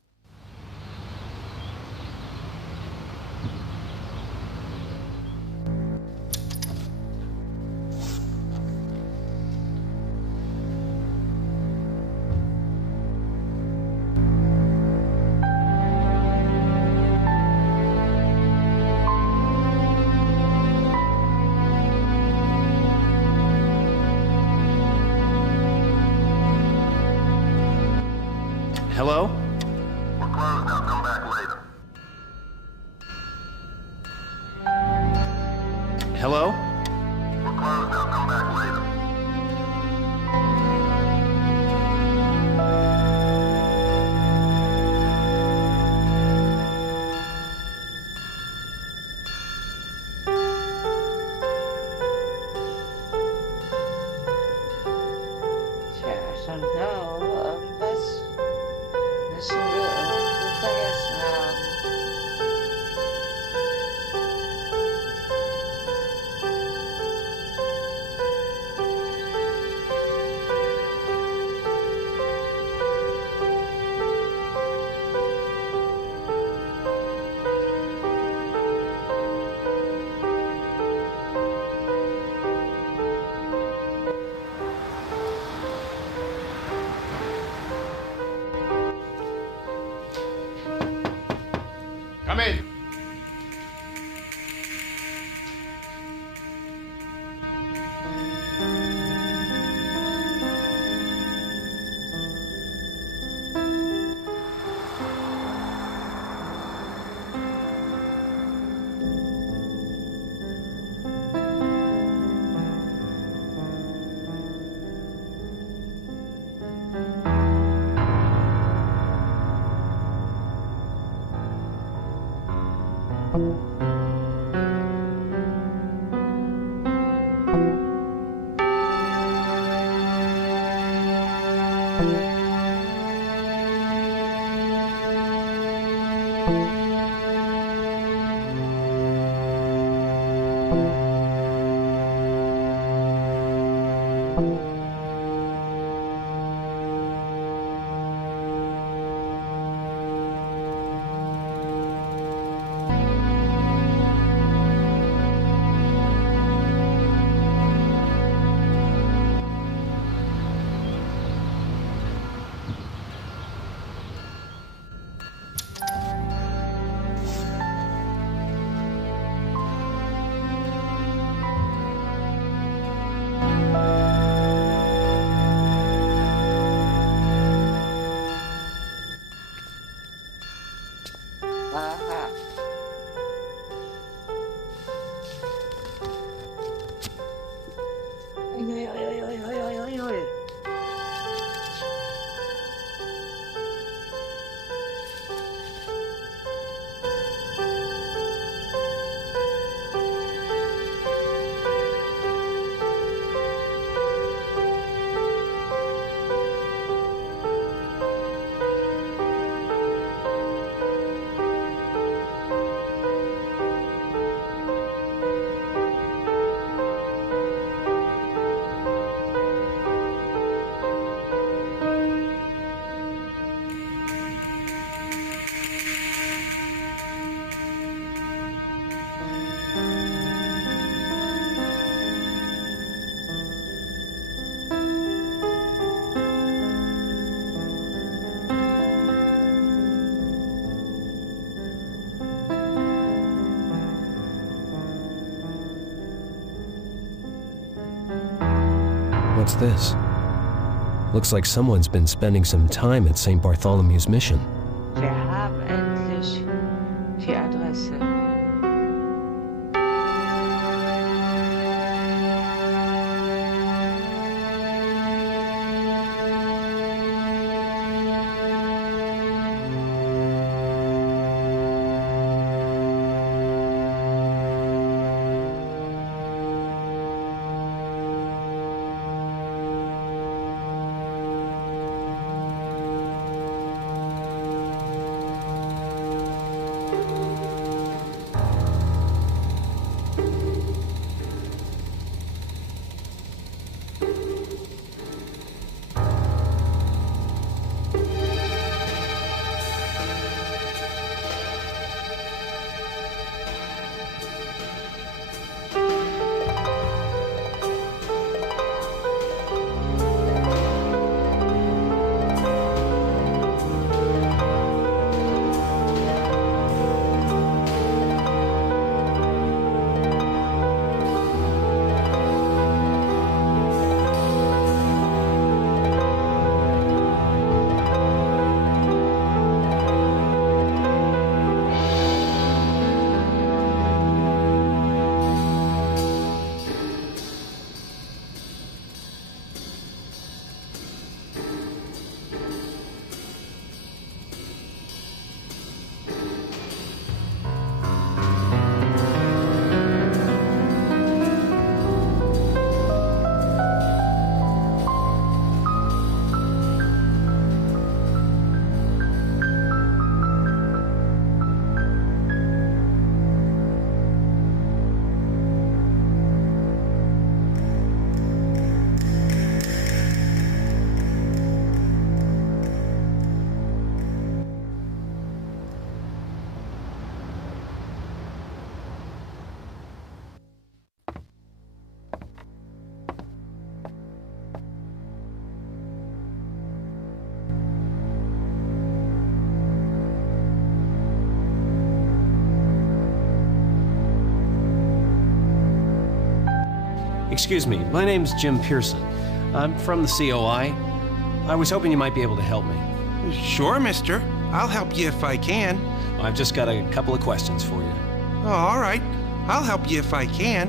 Hello? We're closed now. Come back later. Hello? We're closed now. Come back later. Tja, schon genau. Irgendwas müssen wir irgendwo vergessen haben. Come in. Aha. Ui, ui, ui, ui, ui, ui, ui. What's this? Looks like someone's been spending some time at St. Bartholomew's Mission. Wir haben endlich die Adresse. Excuse me, my name's Jim Pearson. I'm from the COI. I was hoping you might be able to help me. Sure, mister. I'll help you if I can. I've just got a couple of questions for you. Oh, all right. I'll help you if I can.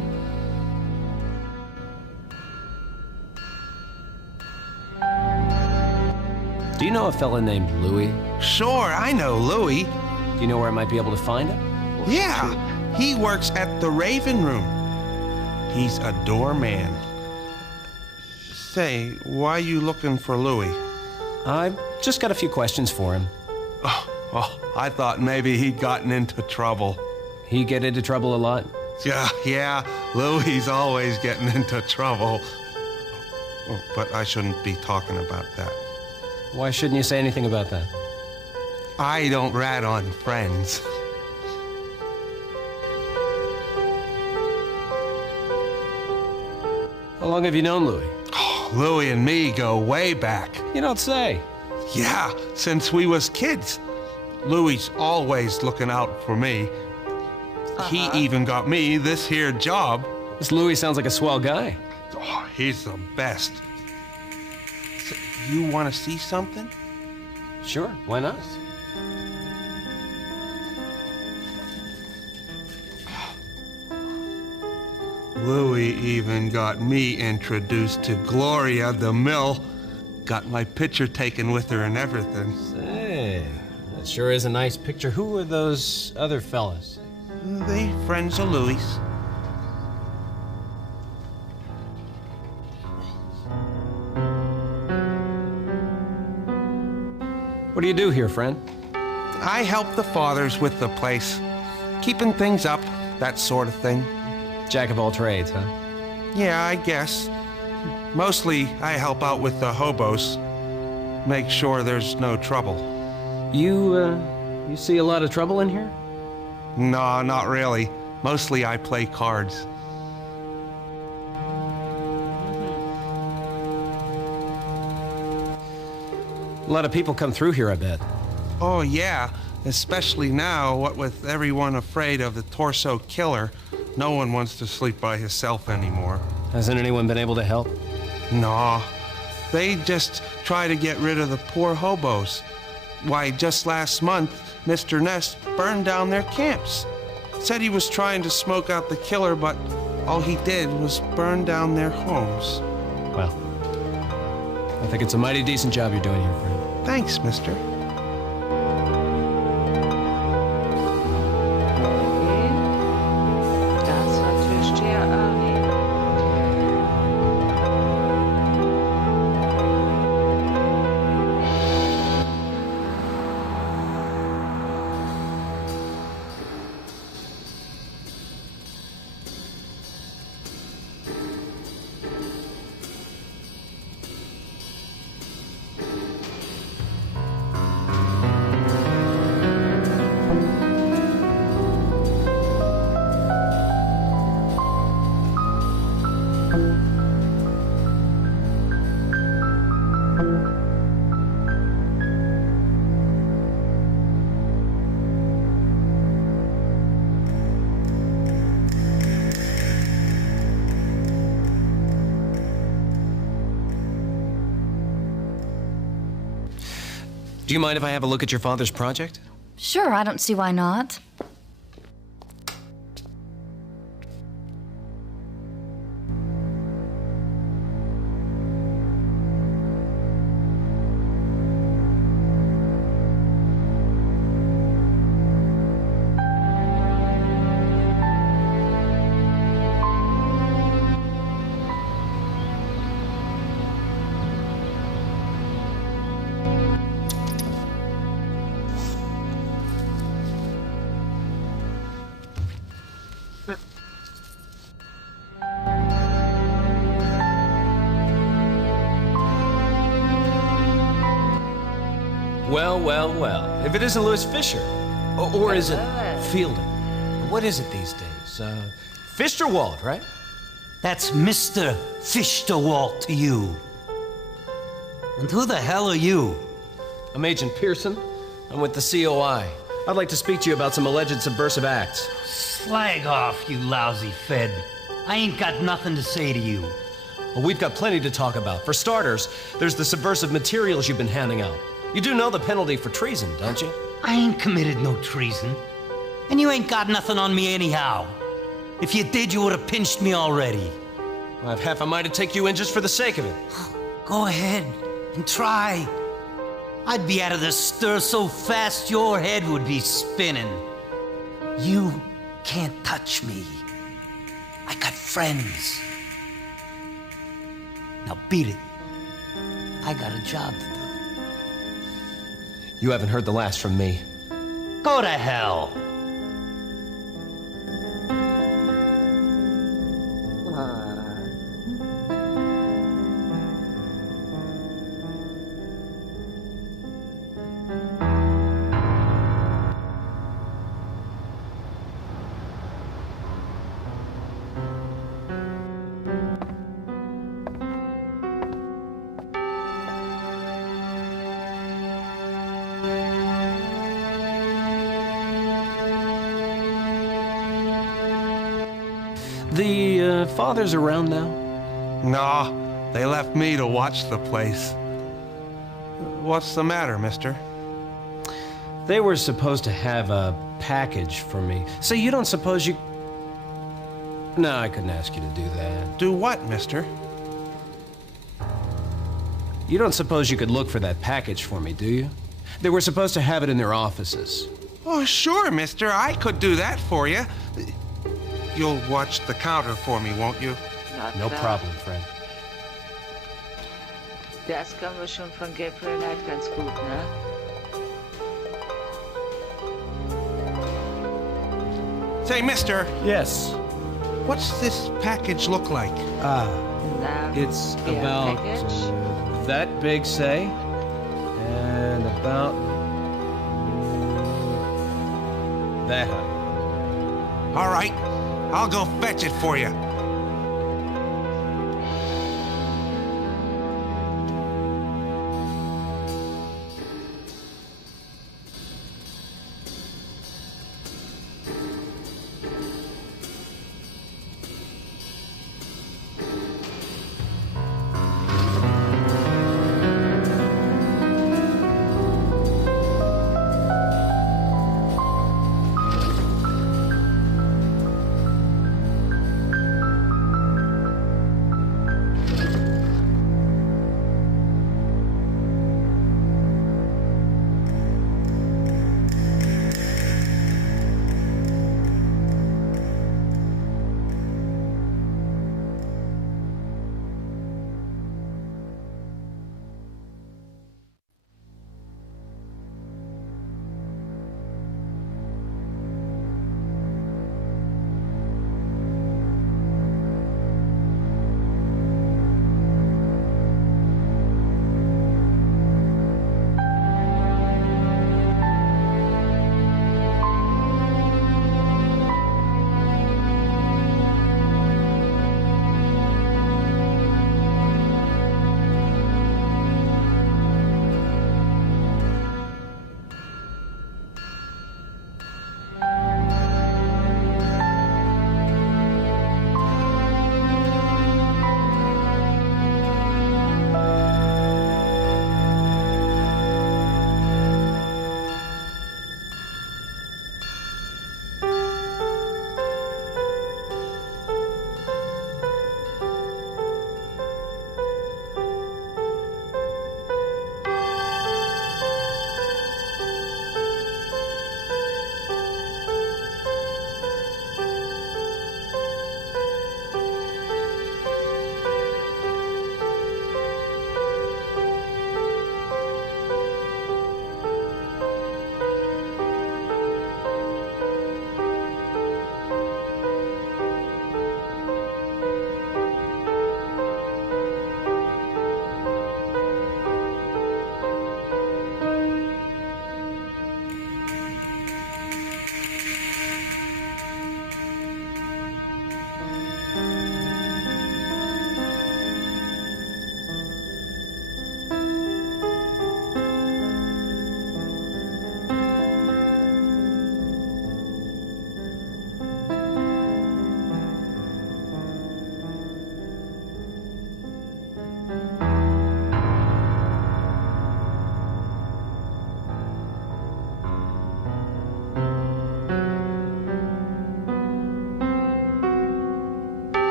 Do you know a fella named Louis? Sure, I know Louis. Do you know where I might be able to find him? Yeah, he works at the Raven Room. He's a doorman. Say, why are you looking for Louis? I've just got a few questions for him. Oh, I thought maybe he'd gotten into trouble. He get into trouble a lot? Yeah, Louis always getting into trouble. Oh, but I shouldn't be talking about that. Why shouldn't you say anything about that? I don't rat on friends. How long have you known Louis? Oh, Louis and me go way back. You don't say. Yeah, since we was kids. Louis always looking out for me. He even got me this here job. This Louis sounds like a swell guy. Oh, he's the best. So, you want to see something? Sure, why not? Louis even got me introduced to Gloria the Mill. Got my picture taken with her and everything. Say, that sure is a nice picture. Who are those other fellas? They friends of Louis. What do you do here, friend? I help the fathers with the place. Keeping things up, that sort of thing. Jack of all trades, huh? Yeah, I guess. Mostly, I help out with the hobos. Make sure there's no trouble. You see a lot of trouble in here? No, not really. Mostly I play cards. A lot of people come through here, I bet. Oh, yeah. Especially now, what with everyone afraid of the torso killer, no one wants to sleep by himself anymore. Hasn't anyone been able to help? No. They just try to get rid of the poor hobos. Why, just last month, Mr. Ness burned down their camps. Said he was trying to smoke out the killer, but all he did was burn down their homes. Well, I think it's a mighty decent job you're doing here, friend. Thanks, mister. Do you mind if I have a look at your father's project? Sure, I don't see why not. Well. If it isn't Louis Fisher, or is it Fielding? What is it these days? Fisterwald, right? That's Mr. Fisterwald to you. And who the hell are you? I'm Agent Pearson. I'm with the COI. I'd like to speak to you about some alleged subversive acts. Slag off, you lousy fed. I ain't got nothing to say to you. Well, we've got plenty to talk about. For starters, there's the subversive materials you've been handing out. You do know the penalty for treason, don't you? I ain't committed no treason. And you ain't got nothing on me anyhow. If you did, you would have pinched me already. Well, I've half a mind to take you in just for the sake of it. Go ahead and try. I'd be out of the stir so fast your head would be spinning. You can't touch me. I got friends. Now beat it. I got a job to do. You haven't heard the last from me. Go to hell. The father's around now? No, they left me to watch the place. What's the matter, mister? They were supposed to have a package for me. So you don't suppose you... No, I couldn't ask you to do that. Do what, mister? You don't suppose you could look for that package for me, do you? They were supposed to have it in their offices. Oh, sure, mister. I could do that for you. You'll watch the counter for me, won't you? No problem, friend. Das kann man schon von Gabriel halt ganz gut, ne? Say, mister. Yes? What's this package look like? It's about that big, say, and about that high. All right, I'll go fetch it for you.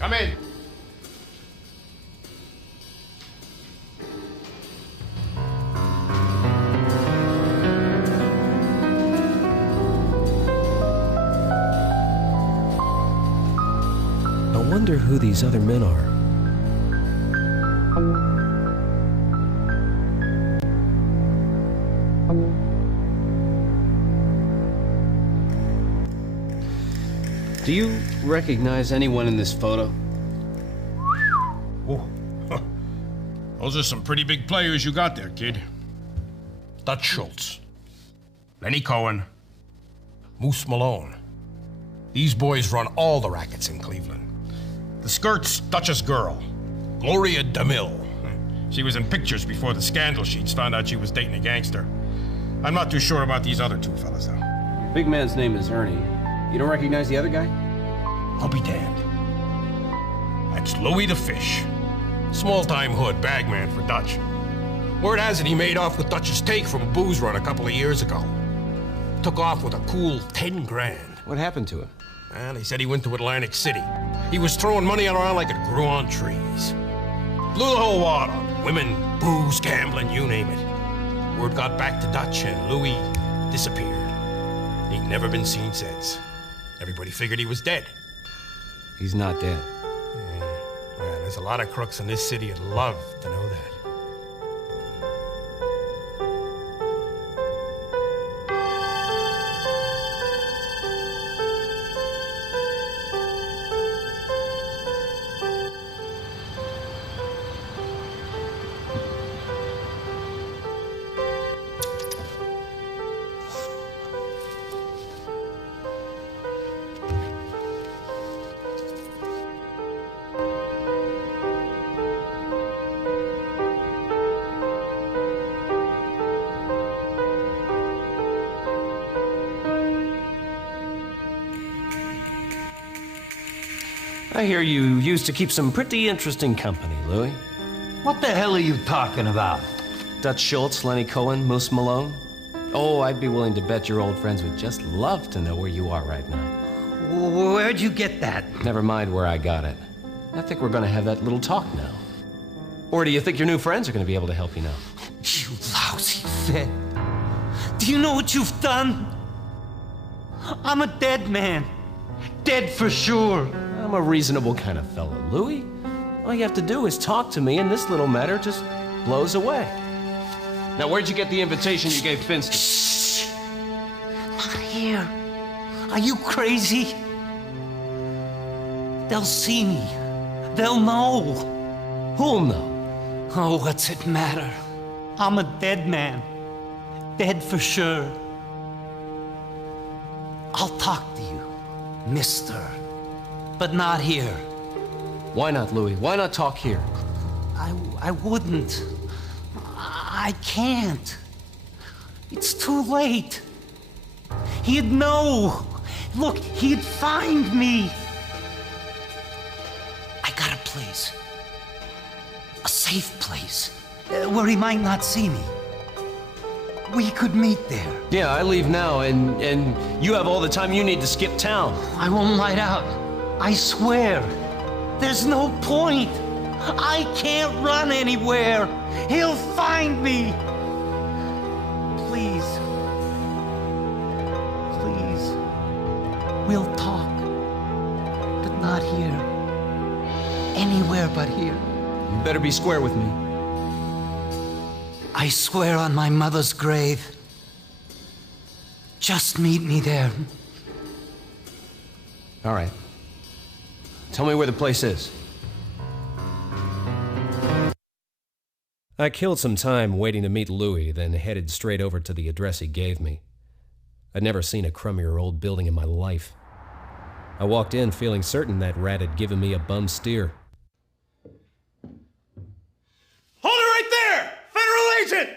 Come in. I wonder who these other men are. Do you recognize anyone in this photo? Oh. Those are some pretty big players you got there, kid. Dutch Schultz, Lenny Cohen, Moose Malone. These boys run all the rackets in Cleveland. The Skirt's Dutch's girl, Gloria DeMille. She was in pictures before the scandal sheets found out she was dating a gangster. I'm not too sure about these other two fellas, though. The big man's name is Ernie. You don't recognize the other guy? I'll be damned. That's Louie the Fish. Small-time hood bagman for Dutch. Word has it he made off with Dutch's take from a booze run a couple of years ago. Took off with a cool 10 grand. What happened to him? Well, he said he went to Atlantic City. He was throwing money around like it grew on trees. Blew the whole wad on women, booze, gambling, you name it. Word got back to Dutch and Louie disappeared. He'd never been seen since. Everybody figured he was dead. He's not dead. Yeah. Well, there's a lot of crooks in this city that'd love to know that. I hear you used to keep some pretty interesting company, Louie. What the hell are you talking about? Dutch Schultz, Lenny Cohen, Moose Malone. Oh, I'd be willing to bet your old friends would just love to know where you are right now. Where'd you get that? Never mind where I got it. I think we're gonna have that little talk now. Or do you think your new friends are gonna be able to help you now? You lousy fed. Do you know what you've done? I'm a dead man. Dead for sure. I'm a reasonable kind of fellow, Louie. All you have to do is talk to me and this little matter just blows away. Now, where'd you get the invitation you gave Finston? Shh! Not here. Are you crazy? They'll see me. They'll know. Who'll know? Oh, what's it matter? I'm a dead man. Dead for sure. I'll talk to you, mister. But not here. Why not, Louie? Why not talk here? I wouldn't. I can't. It's too late. He'd know. Look, he'd find me. I got a place. A safe place. Where he might not see me. We could meet there. Yeah, I leave now, and you have all the time you need to skip town. I won't light out. I swear. There's no point. I can't run anywhere. He'll find me. Please. Please. We'll talk. But not here. Anywhere but here. You better be square with me. I swear on my mother's grave. Just meet me there. All right. Tell me where the place is. I killed some time waiting to meet Louie, then headed straight over to the address he gave me. I'd never seen a crummier old building in my life. I walked in feeling certain that rat had given me a bum steer. Hold it right there! Federal agent!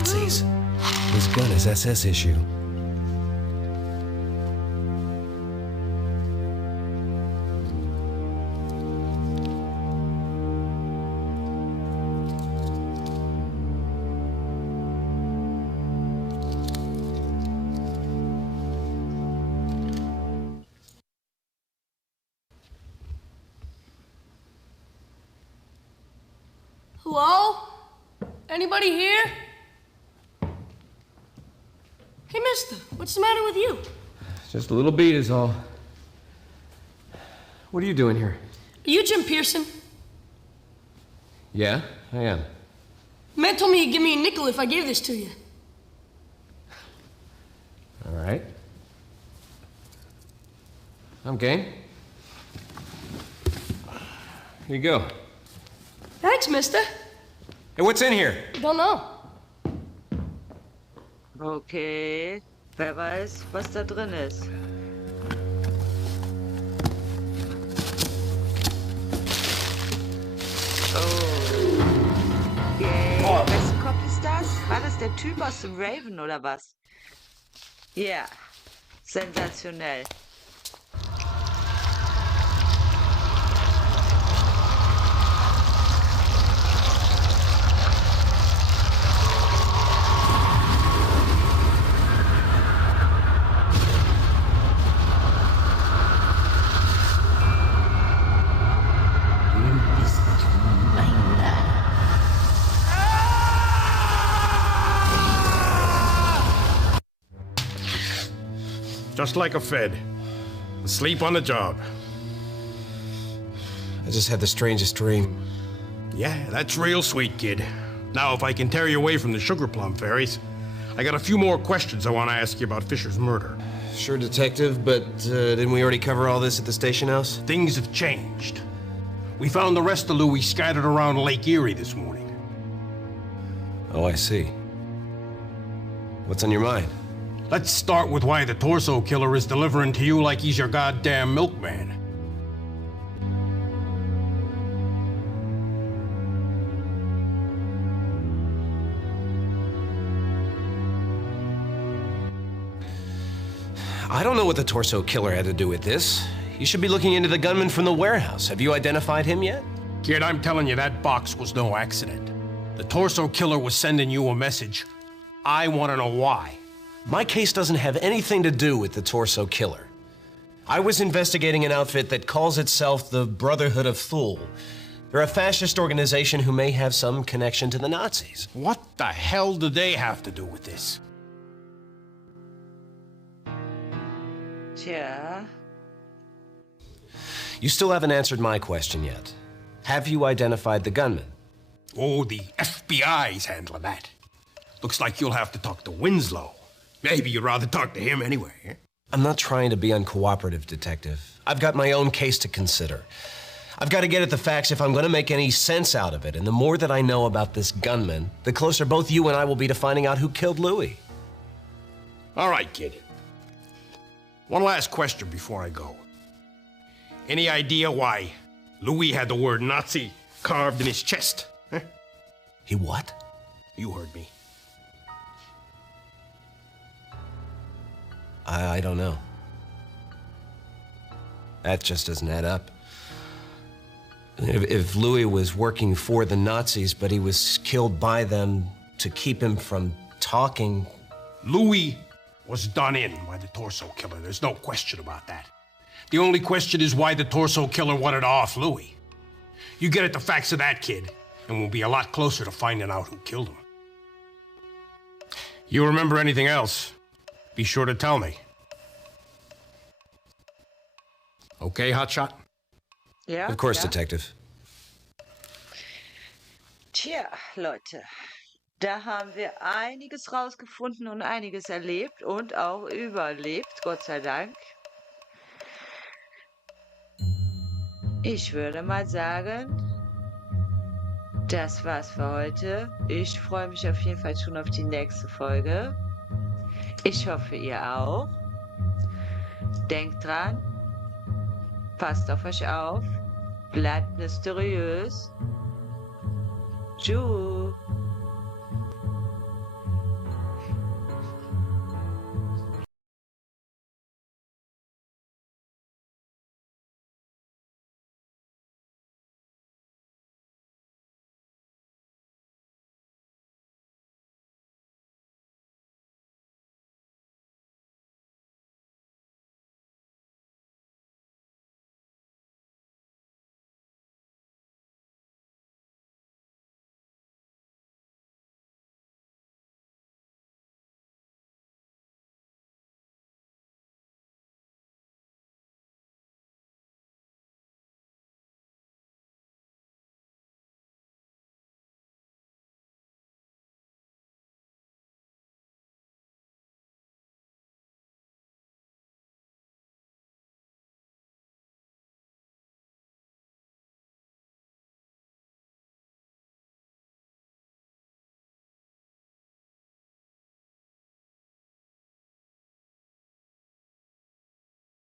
Nazis. His gun is SS issue. Hello? Anybody here? Hey, mister, what's the matter with you? Just a little beat is all. What are you doing here? Are you Jim Pearson? Yeah, I am. Man told me he'd give me a nickel if I gave this to you. All right. I'm game. Here you go. Thanks, mister. Hey, what's in here? Don't know. Okay, wer weiß, was da drin ist. Oh. Yeah. Wessen Kopf ist das? War das der Typ aus dem Raven oder was? Ja, sensationell. Just like a Fed. Asleep on the job. I just had the strangest dream. Yeah, that's real sweet, kid. Now, if I can tear you away from the sugar plum fairies, I got a few more questions I want to ask you about Fisher's murder. Sure, Detective, but didn't we already cover all this at the station house? Things have changed. We found the rest of Louis scattered around Lake Erie this morning. Oh, I see. What's on your mind? Let's start with why the torso killer is delivering to you like he's your goddamn milkman. I don't know what the torso killer had to do with this. You should be looking into the gunman from the warehouse. Have you identified him yet? Kid, I'm telling you, that box was no accident. The torso killer was sending you a message. I want to know why. My case doesn't have anything to do with the torso killer. I was investigating an outfit that calls itself the Brotherhood of Thule. They're a fascist organization who may have some connection to the Nazis. What the hell do they have to do with this? Tja. You still haven't answered my question yet. Have you identified the gunman? Oh, the FBI's handling that. Looks like you'll have to talk to Winslow. Maybe you'd rather talk to him anyway. Eh? I'm not trying to be uncooperative, Detective. I've got my own case to consider. I've got to get at the facts if I'm going to make any sense out of it, and the more that I know about this gunman, the closer both you and I will be to finding out who killed Louis. All right, kid. One last question before I go. Any idea why Louis had the word Nazi carved in his chest? Huh? He what? You heard me. I don't know. That just doesn't add up. If Louis was working for the Nazis, but he was killed by them to keep him from talking... Louis was done in by the torso killer. There's no question about that. The only question is why the torso killer wanted off Louis. You get at the facts of that, kid, and we'll be a lot closer to finding out who killed him. You remember anything else? Be sure to tell me. Okay, Hotshot? Ja, of course, ja. Detective. Tja, Leute, da haben wir einiges rausgefunden und einiges erlebt und auch überlebt, Gott sei Dank. Ich würde mal sagen, das war's für heute. Ich freue mich auf jeden Fall schon auf die nächste Folge. Ich hoffe, ihr auch. Denkt dran, passt auf euch auf, bleibt mysteriös. Tschüss.